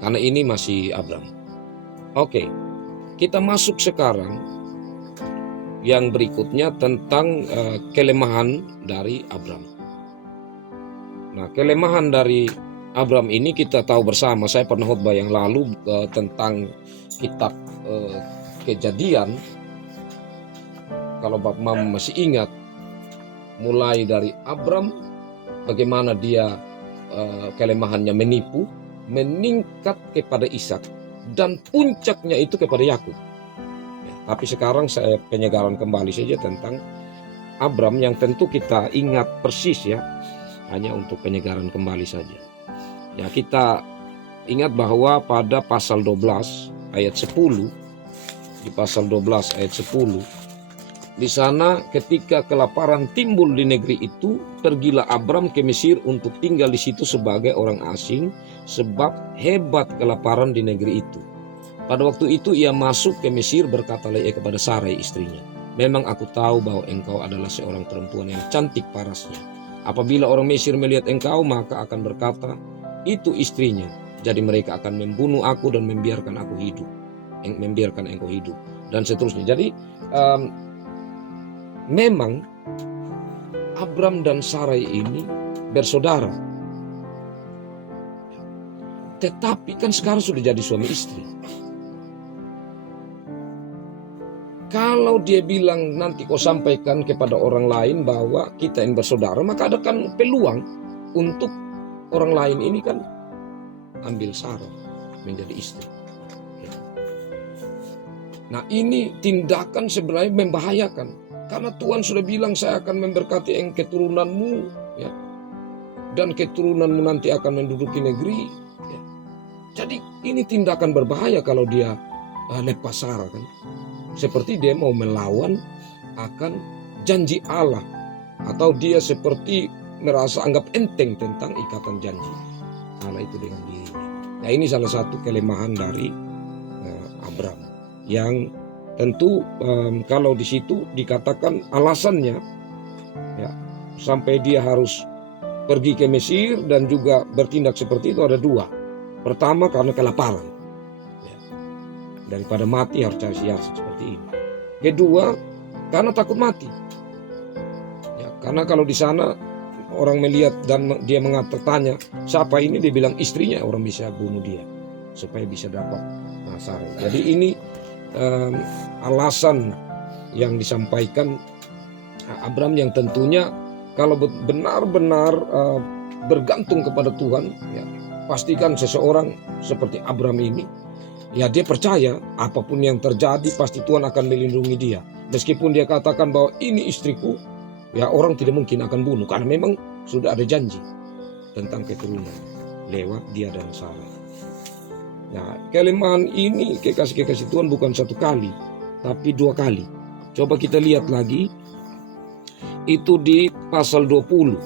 karena ini masih Abram. Oke, kita masuk sekarang yang berikutnya tentang kelemahan dari Abram. Nah, kelemahan dari Abram ini kita tahu bersama, saya pernah khotbah yang lalu tentang kitab Kejadian. Kalau Bapak Mama masih ingat, mulai dari Abram, bagaimana dia kelemahannya menipu, meningkat kepada Ishak, dan puncaknya itu kepada Yakub. Ya, tapi sekarang saya penyegaran kembali saja tentang Abram yang tentu kita ingat persis ya, hanya untuk penyegaran kembali saja. Ya, kita ingat bahwa pada pasal 12 ayat 10, di pasal 12 ayat 10, di sana ketika kelaparan timbul di negeri itu, pergilah Abram ke Mesir untuk tinggal di situ sebagai orang asing, sebab hebat kelaparan di negeri itu. Pada waktu itu ia masuk ke Mesir, berkatalah ia kepada Sarai istrinya, memang aku tahu bahwa engkau adalah seorang perempuan yang cantik parasnya. Apabila orang Mesir melihat engkau, maka akan berkata, itu istrinya. Jadi mereka akan membunuh aku dan membiarkan engkau hidup, dan seterusnya. Jadi memang Abram dan Sarai ini bersaudara, tetapi kan sekarang sudah jadi suami istri. Kalau dia bilang nanti kau sampaikan kepada orang lain bahwa kita yang bersaudara, maka ada kan peluang untuk orang lain ini kan ambil Sarah menjadi istri. Nah, ini tindakan sebenarnya membahayakan, karena Tuhan sudah bilang saya akan memberkati keturunanmu ya, dan keturunanmu nanti akan menduduki negeri ya. Jadi ini tindakan berbahaya kalau dia lepas Sarah kan, seperti dia mau melawan akan janji Allah, atau dia seperti merasa anggap enteng tentang ikatan janji Allah itu dengan dirinya. Nah, ini salah satu kelemahan dari Abram, yang tentu kalau di situ dikatakan alasannya ya, sampai dia harus pergi ke Mesir dan juga bertindak seperti itu ada dua. Pertama karena kelaparan, ya. Daripada mati harus cari siasat seperti ini. Kedua karena takut mati, ya, karena kalau di sana orang melihat dan dia tanya siapa ini, dia bilang istrinya, orang bisa bunuh dia supaya bisa dapat Sarai. Jadi ini alasan yang disampaikan Abram yang tentunya kalau benar-benar bergantung kepada Tuhan, ya, pastikan seseorang seperti Abram ini, ya dia percaya apapun yang terjadi pasti Tuhan akan melindungi dia. Meskipun dia katakan bahwa ini istriku, ya orang tidak mungkin akan bunuh karena memang sudah ada janji tentang keturunan lewat dia dan Sarah. Nah, kelemahan ini kekasih-kekasih Tuhan bukan satu kali, tapi dua kali. Coba kita lihat lagi, itu di pasal 20.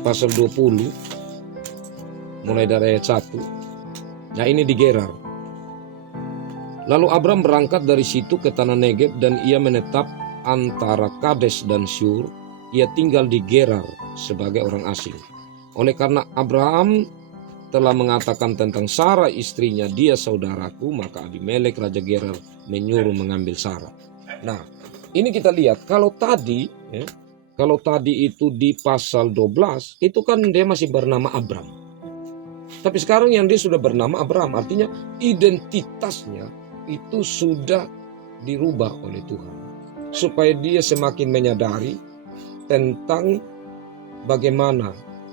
Pasal 20, mulai dari ayat 1. Nah ini di Gerar. Lalu Abram berangkat dari situ ke tanah Negeb dan ia menetap antara Kades dan Syur. Ia tinggal di Gerar sebagai orang asing. Oleh karena Abraham telah mengatakan tentang Sarah istrinya, dia saudaraku, maka Abimelek raja Gerar menyuruh mengambil Sarah. Nah, ini kita lihat kalau tadi itu di pasal 12 itu kan dia masih bernama Abram. Tapi sekarang yang dia sudah bernama Abraham, artinya identitasnya itu sudah dirubah oleh Tuhan supaya dia semakin menyadari tentang bagaimana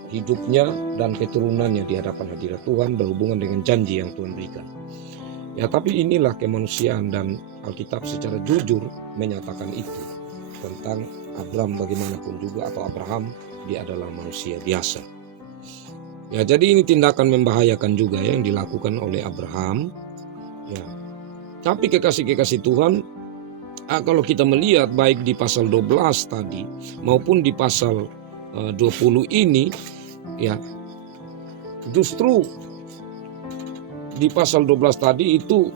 hidupnya dan keturunannya di hadapan hadirat Tuhan berhubungan dengan janji yang Tuhan berikan. Ya, tapi inilah kemanusiaan dan Alkitab secara jujur menyatakan itu tentang Abram bagaimanapun juga, atau Abraham, dia adalah manusia biasa. Ya, jadi ini tindakan membahayakan juga yang dilakukan oleh Abraham. Ya, tapi kekasih-kekasih Tuhan, kalau kita melihat baik di pasal 12 tadi maupun di pasal 20 ini, ya justru di pasal 12 tadi itu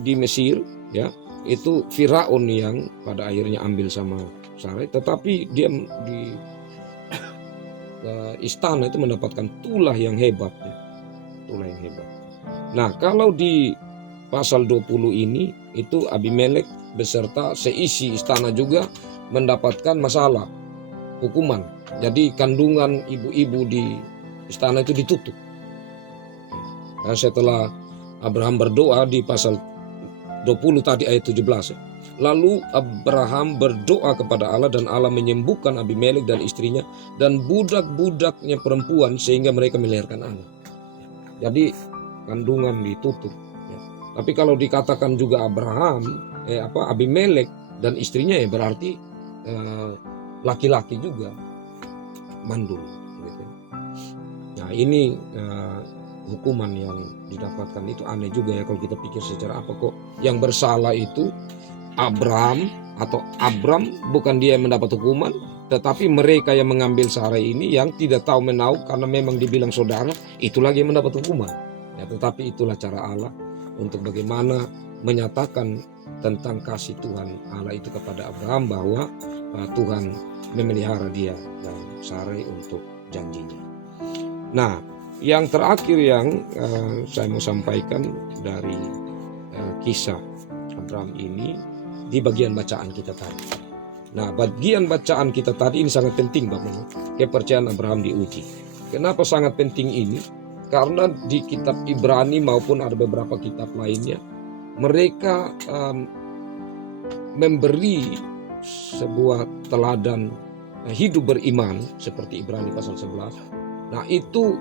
di Mesir, ya itu Firaun yang pada akhirnya ambil sama Sarai, tetapi dia di istana itu mendapatkan tulah yang hebat, ya. Tulah yang hebat. Nah, kalau di pasal 20 ini itu Abimelek beserta seisi istana juga mendapatkan masalah, hukuman. Jadi kandungan ibu-ibu di istana itu ditutup. Nah, setelah Abraham berdoa di pasal 20 tadi ayat 17. Lalu Abraham berdoa kepada Allah dan Allah menyembuhkan Abimelek dan istrinya dan budak-budaknya perempuan sehingga mereka melahirkan anak. Jadi kandungan ditutup. Ya. Tapi kalau dikatakan juga Abimelek dan istrinya, ya berarti laki-laki juga mandul. Gitu. Nah ini hukuman yang didapatkan itu aneh juga ya kalau kita pikir secara apa kok yang bersalah itu Abram atau Abram, bukan dia yang mendapat hukuman, tetapi mereka yang mengambil Sarai ini yang tidak tahu menahu karena memang dibilang saudara, itu lagi yang mendapat hukuman. Ya, tetapi itulah cara Allah untuk bagaimana menyatakan tentang kasih Tuhan Allah itu kepada Abraham bahwa Tuhan memelihara dia dan Sarai untuk janjinya. Nah, yang terakhir yang saya mau sampaikan dari kisah Abraham ini di bagian bacaan kita tadi. Nah, bagian bacaan kita tadi ini sangat penting Bapak. Kepercayaan Abraham diuji. Kenapa sangat penting ini? Karena di kitab Ibrani maupun ada beberapa kitab lainnya, mereka memberi sebuah teladan hidup beriman seperti Ibrani pasal 11. Nah, itu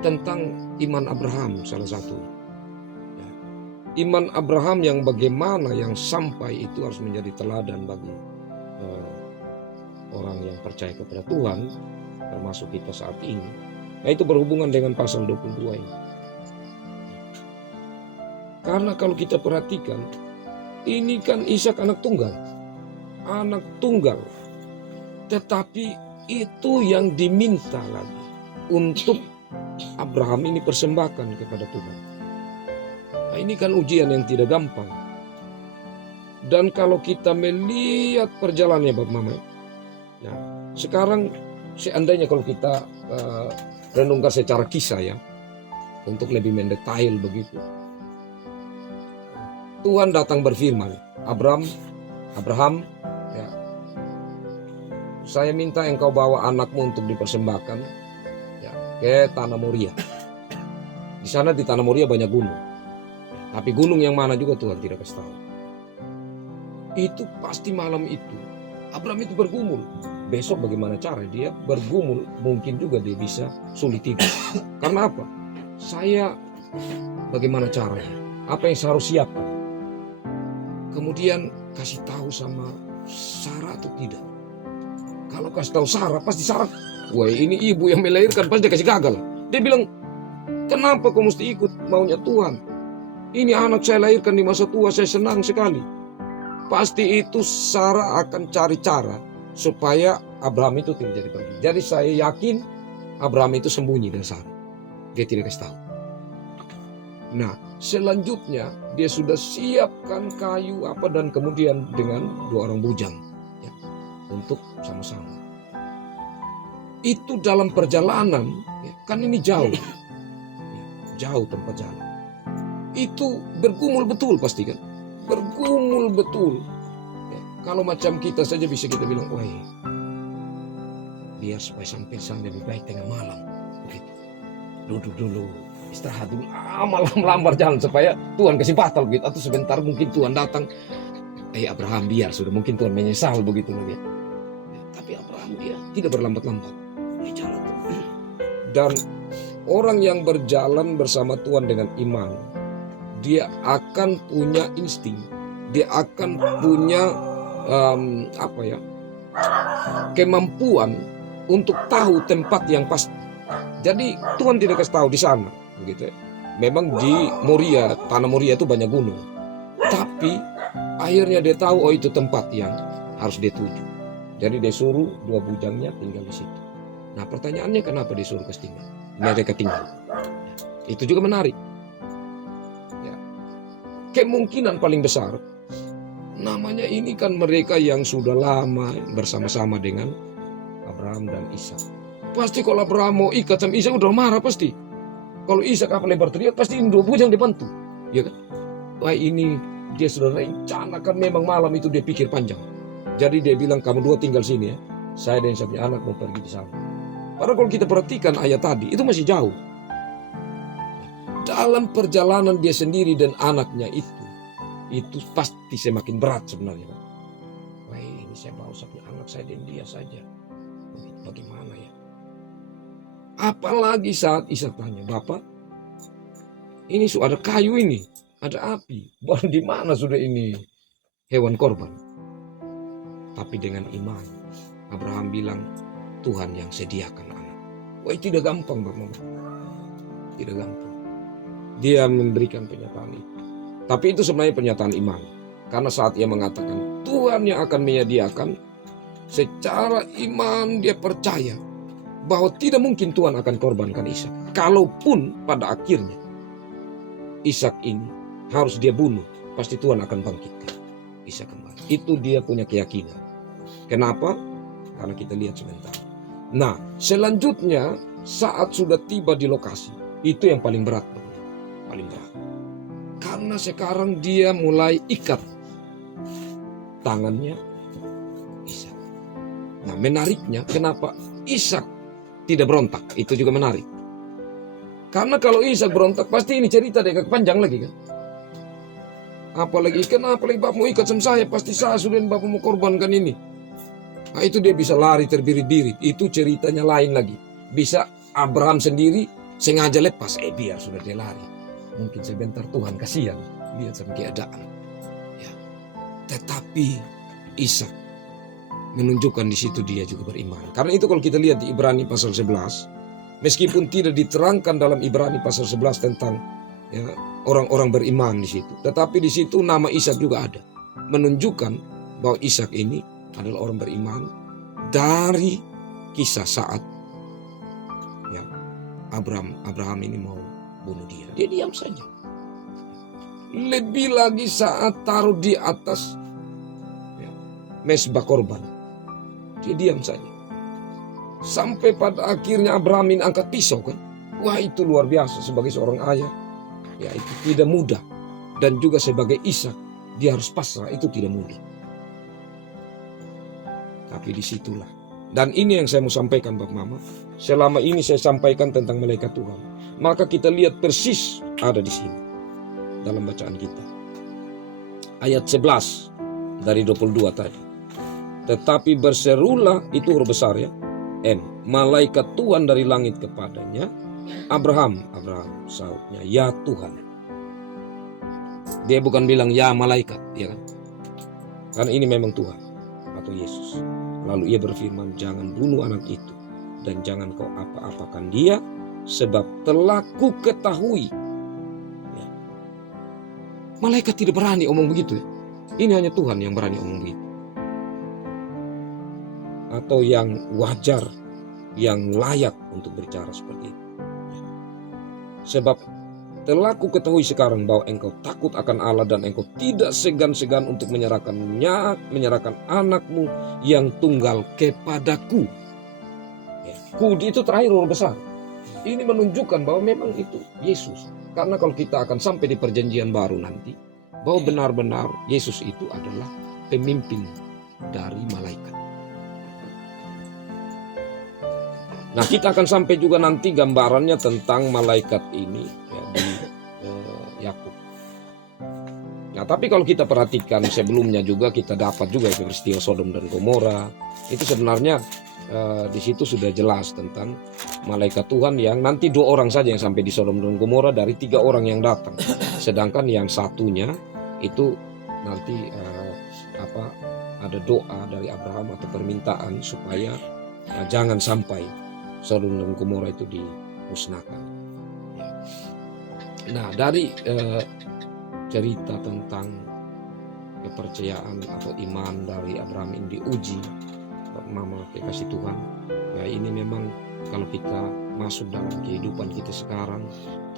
tentang iman Abraham salah satu. Ya. Iman Abraham yang bagaimana yang sampai itu harus menjadi teladan bagi orang yang percaya kepada Tuhan, termasuk kita saat ini. Nah, itu berhubungan dengan pasal 22 ini. Karena kalau kita perhatikan, ini kan Ishak anak tunggal. Anak tunggal. Tetapi itu yang diminta lagi untuk Abraham ini persembahkan kepada Tuhan. Nah, ini kan ujian yang tidak gampang. Dan kalau kita melihat perjalanannya Bapak Mama, Nah, sekarang seandainya kalau kita renungkan secara kisah ya, untuk lebih mendetail begitu. Tuhan datang berfirman, Abraham, ya, saya minta engkau bawa anakmu untuk dipersembahkan ya, ke tanah Moria. Di sana di tanah Moria banyak gunung. Tapi gunung yang mana juga Tuhan tidak kasih tahu. Itu pasti malam itu Abraham itu bergumul. Besok bagaimana cara dia bergumul, mungkin juga dia bisa sulit tidur. Karena apa? Saya bagaimana caranya? Apa yang saya harus siapkan? Kemudian kasih tahu sama Sarah atau tidak? Kalau kasih tahu Sarah, pasti Sarah, wah ini ibu yang melahirkan, pasti dia kasih gagal. Dia bilang, kenapa kau mesti ikut maunya Tuhan? Ini anak saya lahirkan di masa tua, saya senang sekali. Pasti itu Sarah akan cari cara supaya Abraham itu tidak jadi pergi. Jadi saya yakin Abraham itu sembunyi dengan Sarah. Dia tidak kasih tahu. Nah, selanjutnya dia sudah siapkan kayu apa dan kemudian dengan 2 orang bujang ya, untuk sama-sama. Itu dalam perjalanan ya, kan ini jauh. Ya, jauh tempat jalan. Itu bergumul betul pasti kan. Bergumul betul. Ya, kalau macam kita saja bisa kita bilang, wah biar supaya sampai sana lebih baik tengah malam. Begitu. Duduk dulu, istirahat dulu, malam lambar jalan supaya Tuhan kasih batal begitu. Atau sebentar mungkin Tuhan datang, Abraham biar sudah mungkin Tuhan menyesal begitu ya. Tapi Abraham dia tidak berlambat-lambat. Dia jalan. Dan orang yang berjalan bersama Tuhan dengan iman, dia akan punya insting, dia akan punya kemampuan untuk tahu tempat yang pasti. Jadi Tuhan tidak kasih tahu di sana, begitu ya. Memang di Moria, tanah Moria itu banyak gunung, tapi akhirnya dia tahu itu tempat yang harus dia tuju. Jadi dia suruh 2 bujangnya tinggal di situ. Nah pertanyaannya kenapa dia suruh tinggal? Mereka tinggal. Itu juga menarik. Kemungkinan paling besar namanya ini kan mereka yang sudah lama bersama-sama dengan Abraham dan Ishak. Pasti kalau Abraham mau ikat sama Ishak udah marah pasti. Kalau Ishak apa lebar teriak pasti ini 2 bujang dibantu, ya kan? Wah ini dia sudah rencanakan, memang malam itu dia pikir panjang. Jadi dia bilang kamu 2 tinggal sini ya. Saya dan saya punya anak mau pergi di sana. Padahal kalau kita perhatikan ayat tadi itu masih jauh. Dalam perjalanan dia sendiri dan anaknya itu pasti semakin berat sebenarnya. Wah ini saya bawa satu anak saya dan dia saja. Bagaimana ya? Apalagi saat Ishak tanya, Bapak, ini sudah ada kayu ini, ada api. Baru di mana sudah ini hewan korban? Tapi dengan iman, Abraham bilang, Tuhan yang sediakan anak. Wah tidak gampang Bapak. Tidak gampang. Dia memberikan pernyataan itu. Tapi itu sebenarnya pernyataan iman. Karena saat ia mengatakan Tuhan yang akan menyediakan, secara iman dia percaya bahwa tidak mungkin Tuhan akan korbankan Ishak. Kalaupun pada akhirnya Ishak ini harus dia bunuh, pasti Tuhan akan bangkitkan Ishak kembali. Itu dia punya keyakinan. Kenapa? Karena kita lihat sebentar. Nah, selanjutnya saat sudah tiba di lokasi, itu yang paling berat. Paling berat. Karena sekarang dia mulai ikat tangannya Ishak. Nah menariknya kenapa Ishak tidak berontak, itu juga menarik. Karena kalau Ishak berontak pasti ini cerita dia panjang lagi kan. Apalagi kenapa lagi bapak mau ikat sama saya, pasti saya sudah bapak mau korbankan ini. Nah itu dia bisa lari terbirit-birit, itu ceritanya lain lagi. Bisa Abraham sendiri sengaja lepas, biar sudah dia lari. Mungkin sebentar Tuhan kasihan lihat sama keadaan. Ya. Tetapi Ishak menunjukkan di situ dia juga beriman. Karena itu kalau kita lihat di Ibrani pasal 11, meskipun tidak diterangkan dalam Ibrani pasal 11 tentang ya, orang-orang beriman di situ, tetapi di situ nama Ishak juga ada, menunjukkan bahwa Ishak ini adalah orang beriman dari kisah saat ya, Abraham ini mau bunuh dia. Dia diam saja. Lebih lagi saat taruh di atas ya, mezbah korban. Dia diam saja. Sampai pada akhirnya Abraham ini angkat pisau kan. Wah, itu luar biasa sebagai seorang ayah. Ya, itu tidak mudah. Dan juga sebagai Ishak, dia harus pasrah, itu tidak mudah. Tapi disitulah. Dan ini yang saya mau sampaikan Bapak Mama. Selama ini saya sampaikan tentang malaikat Tuhan. Maka kita lihat persis ada di sini. Dalam bacaan kita. Ayat 11 dari 22 tadi. Tetapi berserulah, itu huruf besar ya. M. Malaikat Tuhan dari langit kepadanya. Abraham, sahutnya, ya Tuhan. Dia bukan bilang ya malaikat, ya kan? Karena ini memang Tuhan atau Yesus. Lalu ia berfirman, jangan bunuh anak itu dan jangan kau apa-apakan dia, sebab telah ku ketahui. Ya. Malaikat tidak berani omong begitu ya. Ini hanya Tuhan yang berani omong begitu. Atau yang wajar, yang layak untuk berbicara seperti itu. Sebab telah ku ketahui sekarang bahwa engkau takut akan Allah dan engkau tidak segan-segan untuk menyerahkan anakmu yang tunggal kepadaku. Ya. Ku itu terakhir huruf besar. Ini menunjukkan bahwa memang itu Yesus. Karena kalau kita akan sampai di perjanjian baru nanti, bahwa benar-benar Yesus itu adalah pemimpin dari malaikat. Nah, kita akan sampai juga nanti gambarannya tentang malaikat ini ya, di Yakub. Nah, tapi kalau kita perhatikan sebelumnya juga kita dapat juga peristiwa Sodom dan Gomora. Itu sebenarnya di situ sudah jelas tentang malaikat Tuhan yang nanti 2 orang saja yang sampai di Sodom dan Gomora dari 3 orang yang datang. Sedangkan yang satunya itu nanti ada doa dari Abraham atau permintaan supaya jangan sampai Sodom dan Gomora itu dimusnahkan. Nah, dari cerita tentang kepercayaan atau iman dari Abraham ini diuji, Mama kasih Tuhan. Ya, ini memang kalau kita masuk dalam kehidupan kita sekarang,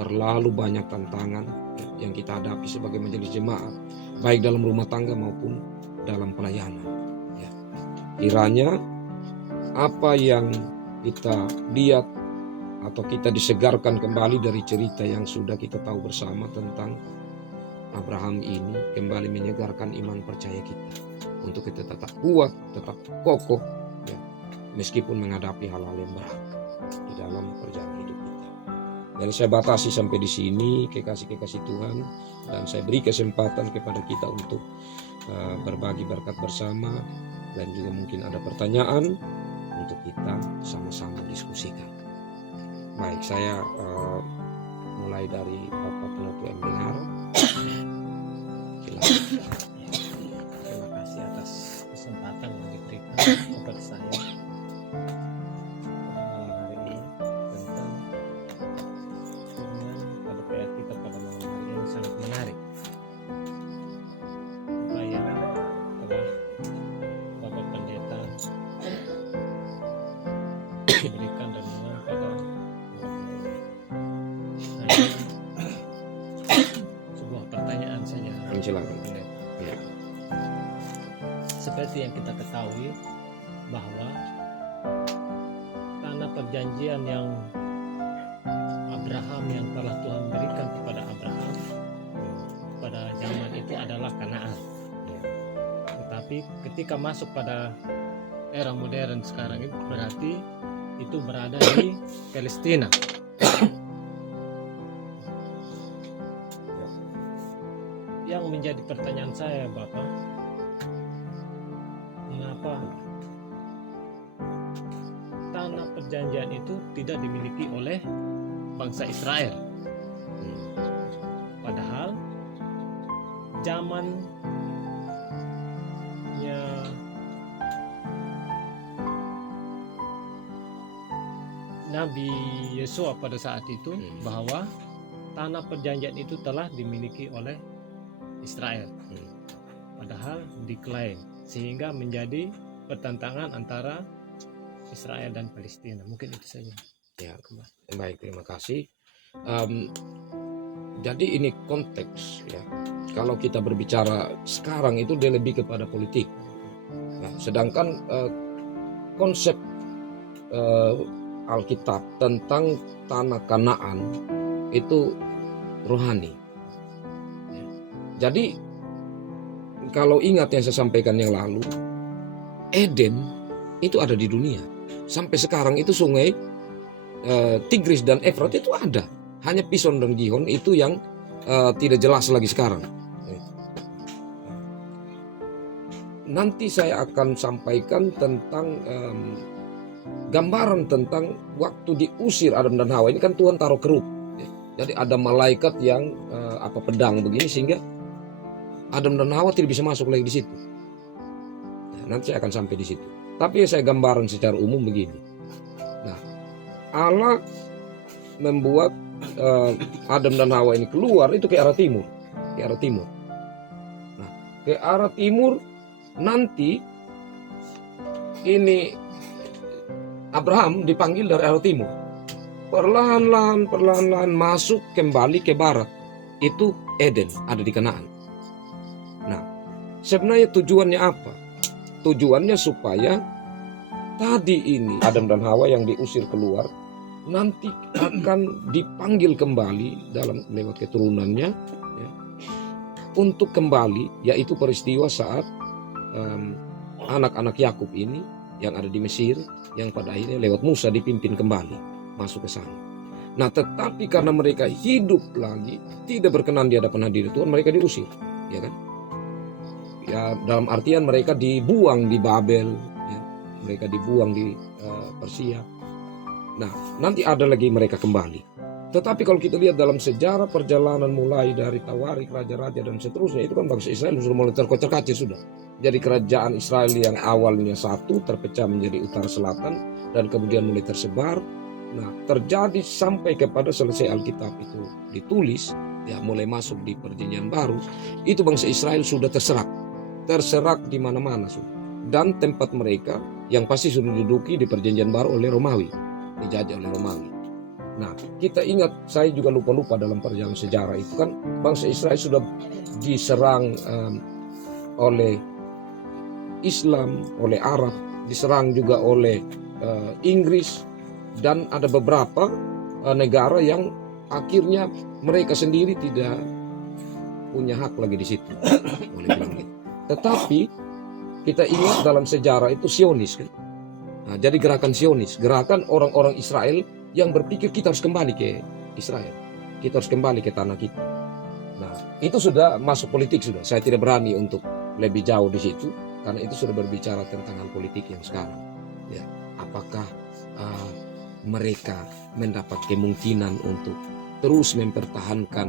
terlalu banyak tantangan yang kita hadapi sebagai majelis jemaat, baik dalam rumah tangga maupun dalam pelayanan. Ya. Kiranya apa yang kita lihat atau kita disegarkan kembali dari cerita yang sudah kita tahu bersama tentang Abraham ini, kembali menyegarkan iman percaya kita untuk kita tetap kuat, tetap kokoh ya, meskipun menghadapi hal-hal yang berat di dalam perjalanan hidup kita. Jadi saya batasi sampai di sini kekasih-kekasih Tuhan, dan saya beri kesempatan kepada kita untuk berbagi berkat bersama, dan juga mungkin ada pertanyaan untuk kita sama-sama diskusikan. Baik, saya mulai dari Bapak Penutup MDR. Terima kasih atas kesempatan yang diberikan kepada saya pada malam hari ini tentang firman pada PA kita pada malam hari ini sangat menarik. Apa yang telah Bapak Pendeta diberikan dan pada sebuah pertanyaan saja. Silakan. Ya. Seperti yang kita ketahui bahwa tanah perjanjian yang Abraham yang telah Tuhan berikan kepada Abraham pada zaman itu adalah Kanaan. Tetapi ketika masuk pada era modern sekarang itu berarti itu berada di Palestina. Yang menjadi pertanyaan saya, Bapak, mengapa tanah perjanjian itu tidak dimiliki oleh bangsa Israel? Padahal zamannya Nabi Yesua pada saat itu bahwa tanah perjanjian itu telah dimiliki oleh Israel, padahal diklaim, sehingga menjadi pertentangan antara Israel dan Palestina. Mungkin itu saja. Ya, baik, terima kasih. Jadi ini konteks ya. Kalau kita berbicara sekarang itu dia lebih kepada politik. Nah, sedangkan konsep Alkitab tentang tanah Kanaan itu rohani. Jadi kalau ingat yang saya sampaikan yang lalu, Eden itu ada di dunia. Sampai sekarang itu sungai Tigris dan Efrat itu ada. Hanya Pison dan Gihon itu yang tidak jelas lagi sekarang. Nanti saya akan sampaikan tentang gambaran tentang waktu diusir Adam dan Hawa. Ini kan Tuhan taruh keruk. Jadi ada malaikat yang pedang begini sehingga Adam dan Hawa tidak bisa masuk lagi di situ. Nanti saya akan sampai di situ. Tapi saya gambaran secara umum begini. Nah, Allah membuat Adam dan Hawa ini keluar itu ke arah timur, ke arah timur. Nah, ke arah timur nanti ini Abraham dipanggil dari arah timur. Perlahan-lahan masuk kembali ke barat. Itu Eden, ada di Kanaan. Nah, sebenarnya tujuannya apa? Tujuannya supaya tadi ini Adam dan Hawa yang diusir keluar nanti akan dipanggil kembali dalam lewat keturunannya ya, untuk kembali, yaitu peristiwa saat anak-anak Yakub ini yang ada di Mesir, yang pada akhirnya lewat Musa dipimpin kembali masuk ke sana. Nah, tetapi karena mereka hidup lagi tidak berkenan di hadapan hadirat Tuhan, mereka diusir, ya kan? Ya, dalam artian mereka dibuang di Babel, ya. Mereka dibuang di Persia. Nah, nanti ada lagi mereka kembali. Tetapi kalau kita lihat dalam sejarah perjalanan mulai dari Tawarik, raja-raja dan seterusnya, itu kan bangsa Israel sudah mulai terkocar-kacir sudah. Jadi kerajaan Israel yang awalnya satu terpecah menjadi utara selatan dan kemudian mulai tersebar. Nah, terjadi sampai kepada selesai Alkitab itu ditulis, ya mulai masuk di Perjanjian Baru, itu bangsa Israel sudah terserak di mana-mana sudah. Dan tempat mereka yang pasti sudah diduduki di Perjanjian Baru oleh Romawi, dijajah oleh Romawi. Nah, kita ingat, saya juga lupa-lupa dalam perjalanan sejarah itu kan bangsa Israel sudah diserang oleh Islam, oleh Arab, diserang juga oleh Inggris, dan ada beberapa negara yang akhirnya mereka sendiri tidak punya hak lagi di situ, boleh bilang gitu. Tetapi kita ingat dalam sejarah itu Zionis kan. Nah, jadi gerakan Zionis, gerakan orang-orang Israel yang berpikir kita harus kembali ke Israel, kita harus kembali ke tanah kita. Nah, itu sudah masuk politik sudah. Saya tidak berani untuk lebih jauh di situ karena itu sudah berbicara tentang hal politik yang sekarang. Ya, apakah mereka mendapat kemungkinan untuk terus mempertahankan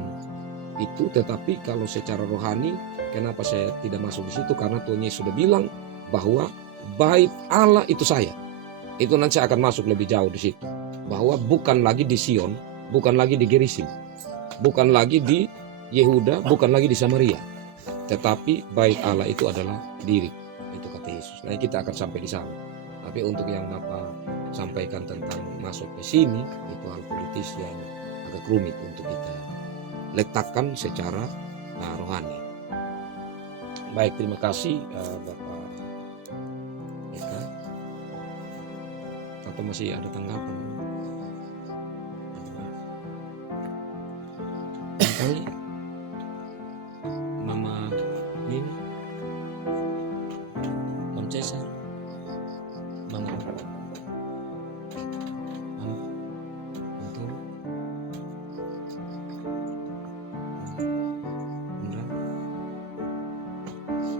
itu? Tetapi kalau secara rohani, kenapa saya tidak masuk di situ? Karena Tuhan Yesus sudah bilang bahwa bait Allah itu saya. Itu nanti saya akan masuk lebih jauh di situ. Bahwa bukan lagi di Sion, bukan lagi di Gerizim, bukan lagi di Yehuda, bukan lagi di Samaria, tetapi bait Allah itu adalah diri. Itu kata Yesus. Nah, kita akan sampai di sana. Tapi untuk yang Bapak sampaikan tentang masuk ke sini, itu hal politis yang agak rumit untuk kita letakkan secara rohani. Baik, terima kasih Bapak Eka. Atau masih ada tanggapan? Kali Mama Nina, Mam Cesar, Mang Antum, Indra,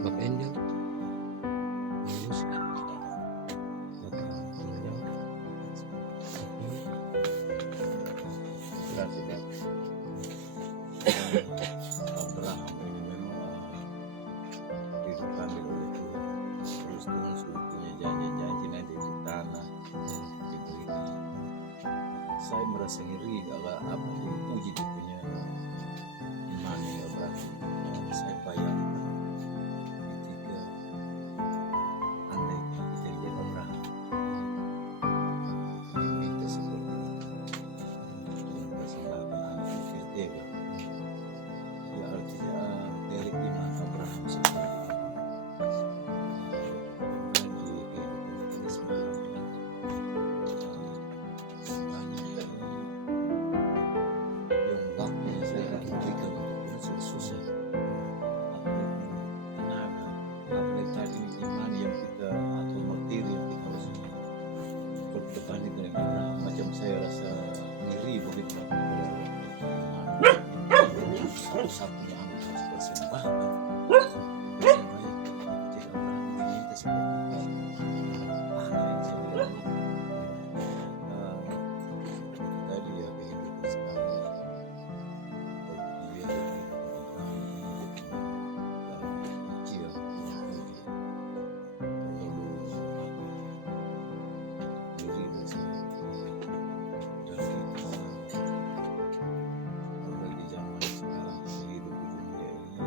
Bab Angel, Bagus, Bapak Tinggal, Abraham ini memang dipanggil oleh Tuhan. Terus Tuhan sudah punya janji-janji nanti itu tanah diberikan. Saya merasa ngeri kalau apa dipuji itu punya imannya Abraham. Saya bayangkan ketika andai kita jadi Abraham, diminta seperti itu, Tuhan persembahkan anak itu tega. Ya artinya dari iman Abraham seperti itu. Dan di kehidupan kita semalam satu-satunya anak harus persembahkan. Supaya kita tidak pernah diminta seperti itu. Anak yang saya bilang itu tadi ya kehidupan sekali. Kalau dia kecil, terlalu diri bersama. Dan kita apalagi di zaman sekarang hidup di dunia ini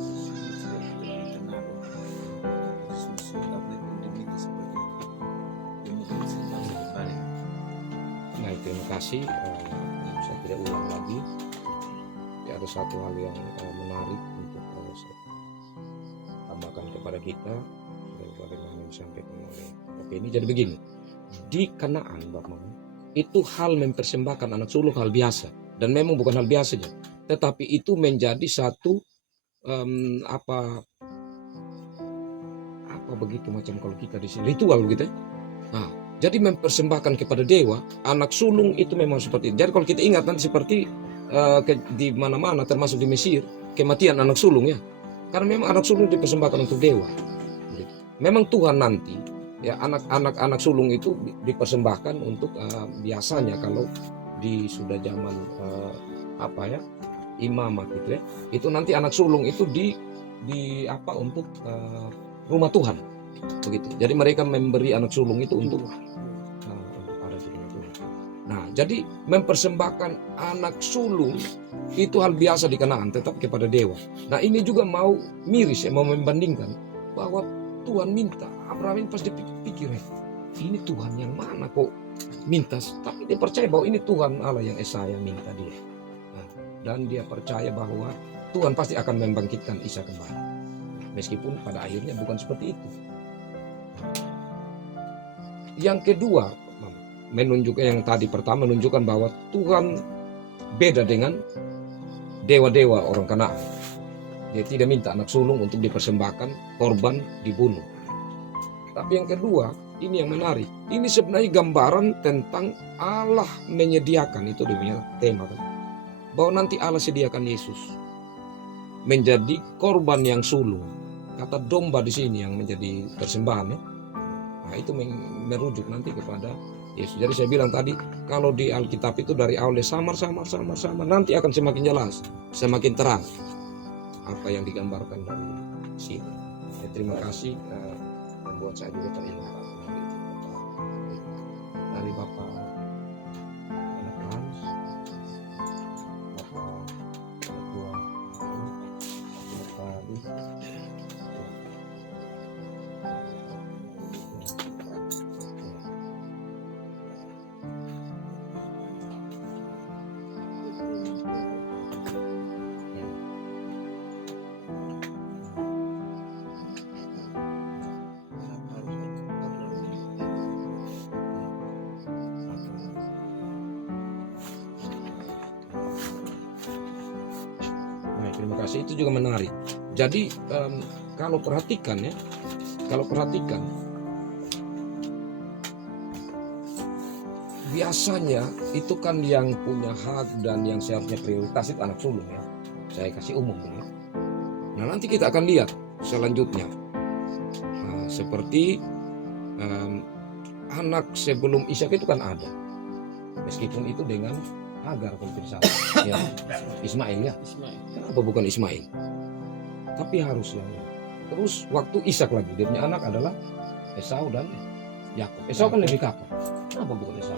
sudah tidak kenapa susu tablet pun diminta seperti itu. Dia mungkin senang sekali. Baik, terima kasih. Saya tidak ulang lagi. Ya, ada satu hal yang menarik untuk saya tambahkan kepada kita dari bagaimana yang disampaikan oleh Bapak ini. Jadi begini, di Kanaan Bapak, itu hal mempersembahkan anak sulung hal biasa, dan memang bukan hal biasa saja, tetapi itu menjadi satu apa begitu macam kalau kita di sini ritual begitu ya. Nah, jadi mempersembahkan kepada dewa anak sulung itu memang seperti itu. Jadi kalau kita ingat nanti seperti di mana-mana termasuk di Mesir kematian anak sulung ya, karena memang anak sulung dipersembahkan untuk dewa. Begitu. Memang Tuhan nanti ya anak sulung itu dipersembahkan untuk biasanya kalau di sudah zaman imamat gitu ya, itu nanti anak sulung itu di untuk rumah Tuhan begitu. Jadi mereka memberi anak sulung itu untuk ada di rumah Tuhan. Nah, jadi mempersembahkan anak sulung itu hal biasa di Kanaan, tetap kepada dewa. Nah, ini juga mau miris ya, mau membandingkan bahwa Tuhan minta. Abraham ini pasti pikir, ini Tuhan yang mana kok minta? Tapi dia percaya bahwa ini Tuhan Allah yang Esa yang minta dia. Nah, dan dia percaya bahwa Tuhan pasti akan membangkitkan Isa kembali. Meskipun pada akhirnya bukan seperti itu. Yang kedua, menunjukkan yang tadi pertama menunjukkan bahwa Tuhan beda dengan dewa-dewa orang Kanaan. Dia tidak minta anak sulung untuk dipersembahkan, korban dibunuh. Tapi yang kedua, ini yang menarik. Ini sebenarnya gambaran tentang Allah menyediakan, itu dia punya tema kan. Bahwa nanti Allah sediakan Yesus menjadi korban yang sulung. Kata domba di sini yang menjadi persembahan ya. Nah, itu merujuk nanti kepada Yesus. Jadi saya bilang tadi, kalau di Alkitab itu dari awalnya samar, nanti akan semakin jelas, semakin terang apa yang digambarkan dari sini. Ya, terima kasih membuat saya juga teringat dari Bapak Hans, Bapak Ketua, Bapak terima kasih, itu juga menarik. Jadi kalau perhatikan biasanya itu kan yang punya hak dan yang seharusnya prioritas itu anak sulung ya. Saya kasih umum ya. Nah, nanti kita akan lihat selanjutnya seperti anak sebelum Ishak itu kan ada, meskipun itu dengan Hagar kalau tidak salah ya, Ismail ya. Kenapa bukan Ismail? Tapi harus yang terus waktu Ishak lagi, dia punya anak adalah Esau dan Yakub. Esau kan lebih kakak. Kenapa bukan Esau?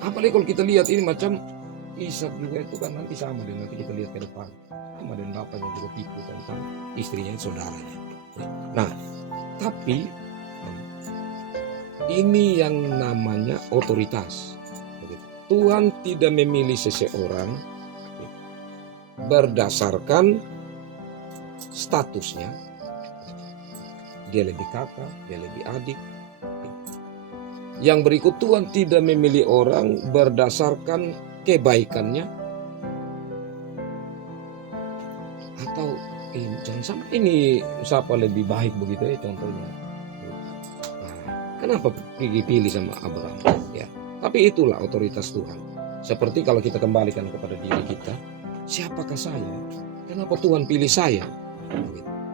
Apalagi kalau kita lihat ini macam Ishak juga itu kan nanti sama dengan nanti kita lihat ke depan, sama dengan bapaknya juga tipu tentang istrinya saudaranya. Nah, tapi ini yang namanya otoritas. Tuhan tidak memilih seseorang berdasarkan statusnya. Dia lebih kakak, dia lebih adik. Yang berikut, Tuhan tidak memilih orang berdasarkan kebaikannya. Atau jangan sampai ini siapa lebih baik begitu ya contohnya. Nah, kenapa pilih sama Abraham? Ya. Tapi itulah otoritas Tuhan. Seperti kalau kita kembalikan kepada diri kita, siapakah saya? Kenapa Tuhan pilih saya?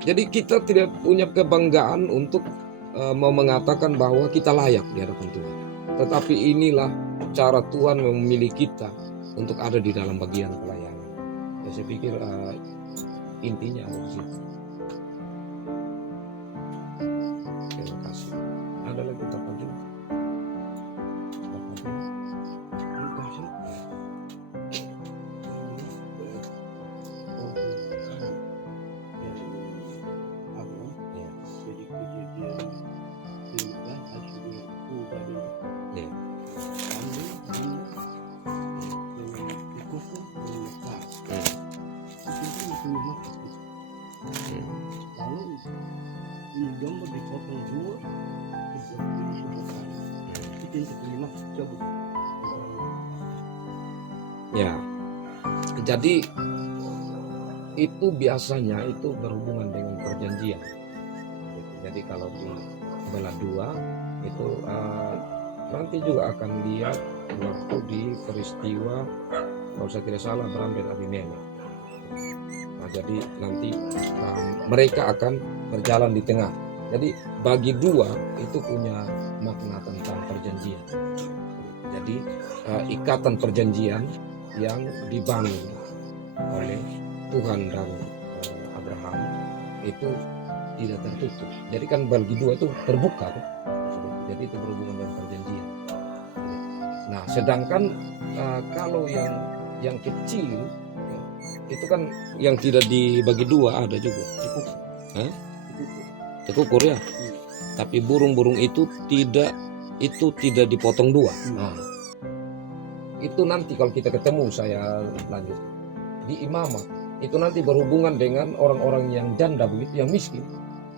Jadi kita tidak punya kebanggaan untuk mau mengatakan bahwa kita layak di hadapan Tuhan. Tetapi inilah cara Tuhan memilih kita untuk ada di dalam bagian pelayanan. Ya, saya pikir intinya ada di situ. Terima kasih. Ada lagi kita lanjut. Terima kasih. Ya. Jadi kejadian tinggal hasil ubah Ya. ambil dengan dikukur dengan lepas. Itu masih memakai. Lalu ini gambar dipotong dua, dibuat ini sebentar. Itu yang terima cabut. Ya, jadi itu biasanya itu berhubungan dengan perjanjian. Jadi kalau di belah dua itu nanti juga akan lihat waktu di peristiwa kalau saya tidak salah Abraham dan Abimelek. Nah, jadi nanti mereka akan berjalan di tengah. Jadi bagi dua itu punya makna tentang perjanjian. Jadi ikatan perjanjian yang dibangun oleh Tuhan dan Abraham itu tidak tertutup. Jadi kan bagi dua itu terbuka kan? Jadi itu berhubungan dengan perjanjian. Nah, sedangkan kalau yang kecil itu kan yang tidak dibagi dua ada juga. Dikukur ya. Tapi burung-burung itu tidak dipotong dua. Nah, itu nanti kalau kita ketemu saya lanjut di imamat itu nanti berhubungan dengan orang-orang yang janda begitu, yang miskin,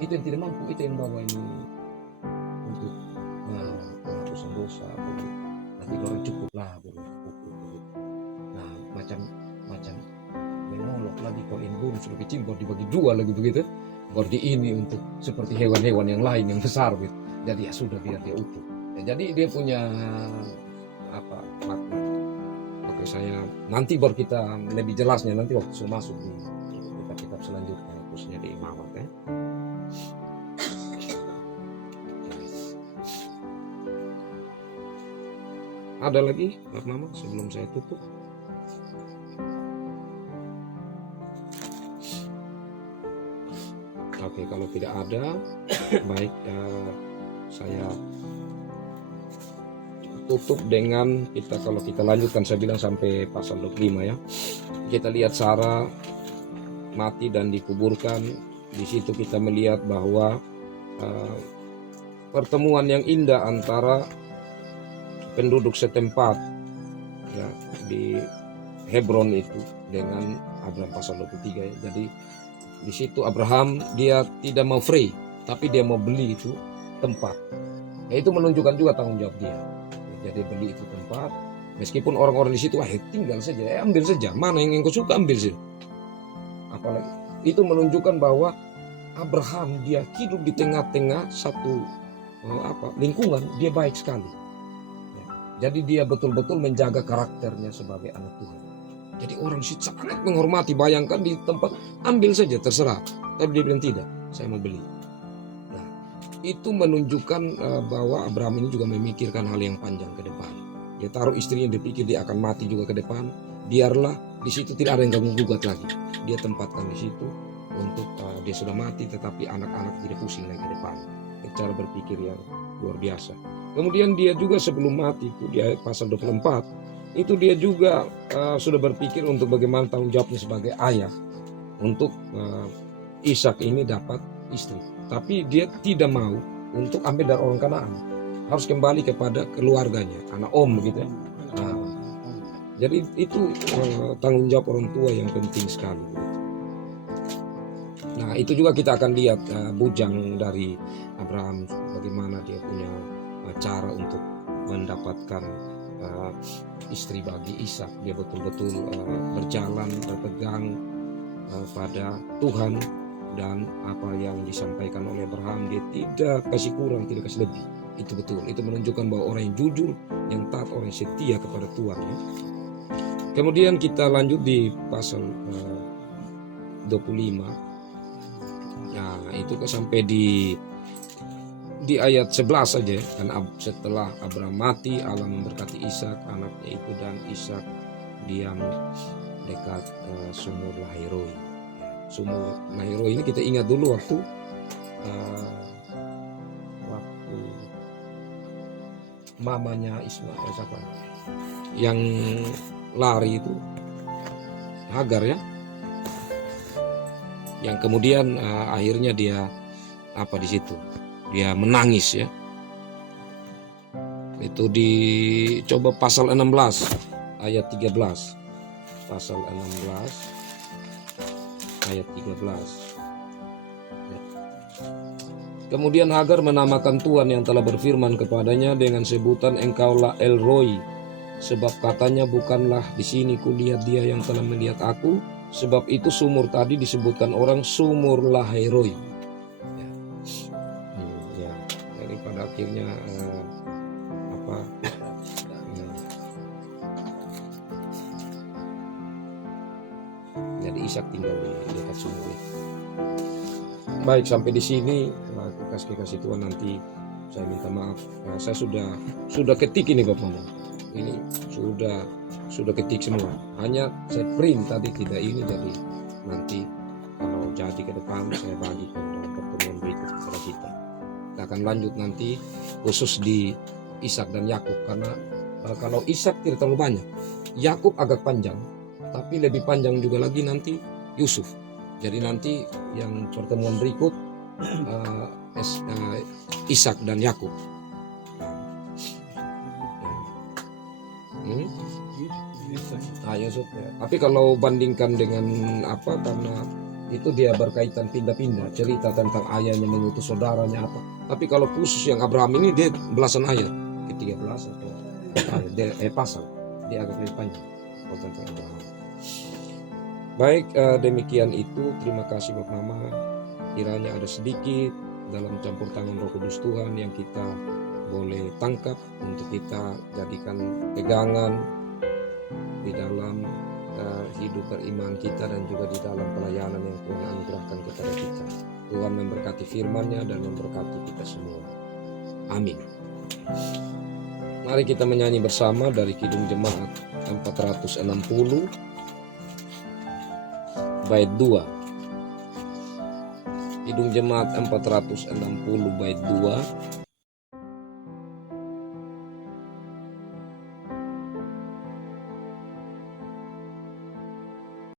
itu yang tidak mampu, itu yang bawa ini untuk penghapusan dosa begitu. Nanti orang cukup lah begitu. Nah, macam menolok lagi kalau ini burung sudah kecil baru dibagi dua lagi begitu, baru di ini untuk seperti hewan-hewan yang lain yang besar gitu. Jadi ya sudah biar dia utuh. Ya, jadi dia punya makna. Oke, saya nanti baru kita lebih jelasnya nanti waktu sudah masuk di kitab selanjutnya khususnya di imamat ya. Ada lagi Mama sebelum saya tutup? Oke, kalau tidak ada baik saya tutup dengan kalau kita lanjutkan, saya bilang sampai pasal 25 ya. Kita lihat Sarah mati dan dikuburkan. Di situ kita melihat bahwa pertemuan yang indah antara penduduk setempat ya, di Hebron itu dengan Abraham pasal 23 ya. Jadi di situ Abraham dia tidak mau free, tapi dia mau beli itu tempat. Ya, itu menunjukkan juga tanggung jawab dia. Jadi beli itu tempat, meskipun orang-orang di situ tinggal saja, ambil saja, mana yang kau suka ambil sih. Apalagi itu menunjukkan bahwa Abraham dia hidup di tengah-tengah satu lingkungan, dia baik sekali. Ya, jadi dia betul-betul menjaga karakternya sebagai anak Tuhan. Jadi orang sih sangat menghormati, bayangkan di tempat ambil saja terserah, tapi dia bilang tidak, saya mau beli. Itu menunjukkan bahwa Abraham ini juga memikirkan hal yang panjang ke depan. Dia taruh istrinya, dia pikir dia akan mati juga ke depan. Biarlah di situ tidak ada yang ganggu gugat lagi. Dia tempatkan di situ untuk dia sudah mati, tetapi anak-anak tidak pusing lagi ke depan. Itu cara berpikir yang luar biasa. Kemudian dia juga sebelum mati itu di ayat pasal 24 itu dia juga sudah berpikir untuk bagaimana tanggung jawabnya sebagai ayah untuk Ishak ini dapat istri. Tapi dia tidak mau untuk ambil dari orang Kanaan, harus kembali kepada keluarganya, anak om begitu ya. Nah, jadi itu tanggung jawab orang tua yang penting sekali. Nah, itu juga kita akan lihat bujang dari Abraham, bagaimana dia punya cara untuk mendapatkan istri bagi Ishak. Dia betul-betul berjalan berpegang pada Tuhan. Dan apa yang disampaikan oleh Abraham, dia tidak kasih kurang, tidak kasih lebih. Itu betul. Itu menunjukkan bahwa orang yang jujur, yang taat, orang yang setia kepada Tuhan ya. Kemudian kita lanjut di pasal 25. Nah, itu sampai di ayat 11 saja kan. Setelah Abraham mati, Allah memberkati Ishak anaknya itu, dan Ishak diam dekat sumur Lahairoi. Sumur Lahairoi ini kita ingat dulu waktu mamanya Ismail, siapa yang lari itu, Hagar ya, yang kemudian akhirnya dia di situ dia menangis ya. Itu dicoba pasal 16 ayat 13. Pasal 16 ayat 13. Kemudian Hagar menamakan Tuhan yang telah berfirman kepadanya dengan sebutan engkaulah El Roi, sebab katanya bukanlah di sini kulihat dia yang telah melihat aku, sebab itu sumur tadi disebutkan orang sumur Lahairoi. Ya, jadi pada akhirnya jadi Ishak tinggal di dekat sumur ini. Baik, sampai di sini kasih Tuhan, nanti saya minta maaf. Saya sudah ketik ini Bapak Mama. Ini sudah ketik semua. Hanya saya print tadi tidak ini, jadi nanti kalau jadi ke depan saya bagikan dalam pertemuan berikut kepada kita. Kita akan lanjut nanti khusus di Ishak dan Yakub, karena kalau Ishak tidak terlalu banyak, Yakub agak panjang, tapi lebih panjang juga lagi nanti Yusuf. Jadi nanti yang pertemuan berikut Ishak dan Yakub. Yusuf ya. Tapi kalau bandingkan dengan karena itu dia berkaitan pindah-pindah cerita tentang ayahnya mengutus saudaranya apa. Tapi kalau khusus yang Abraham ini dia belasan ayat, ke-13 atau pasal, dia agak lebih panjang tentang Abraham. Baik, demikian itu. Terima kasih Bapak Mama. Kiranya ada sedikit dalam campur tangan Roh Kudus Tuhan yang kita boleh tangkap untuk kita jadikan pegangan di dalam hidup beriman kita dan juga di dalam pelayanan yang Tuhan anugerahkan kepada kita. Tuhan memberkati firman-Nya dan memberkati kita semua. Amin. Mari kita menyanyi bersama dari Kidung Jemaat 460 bait 2. Kidung Jemaat 460 bait 2.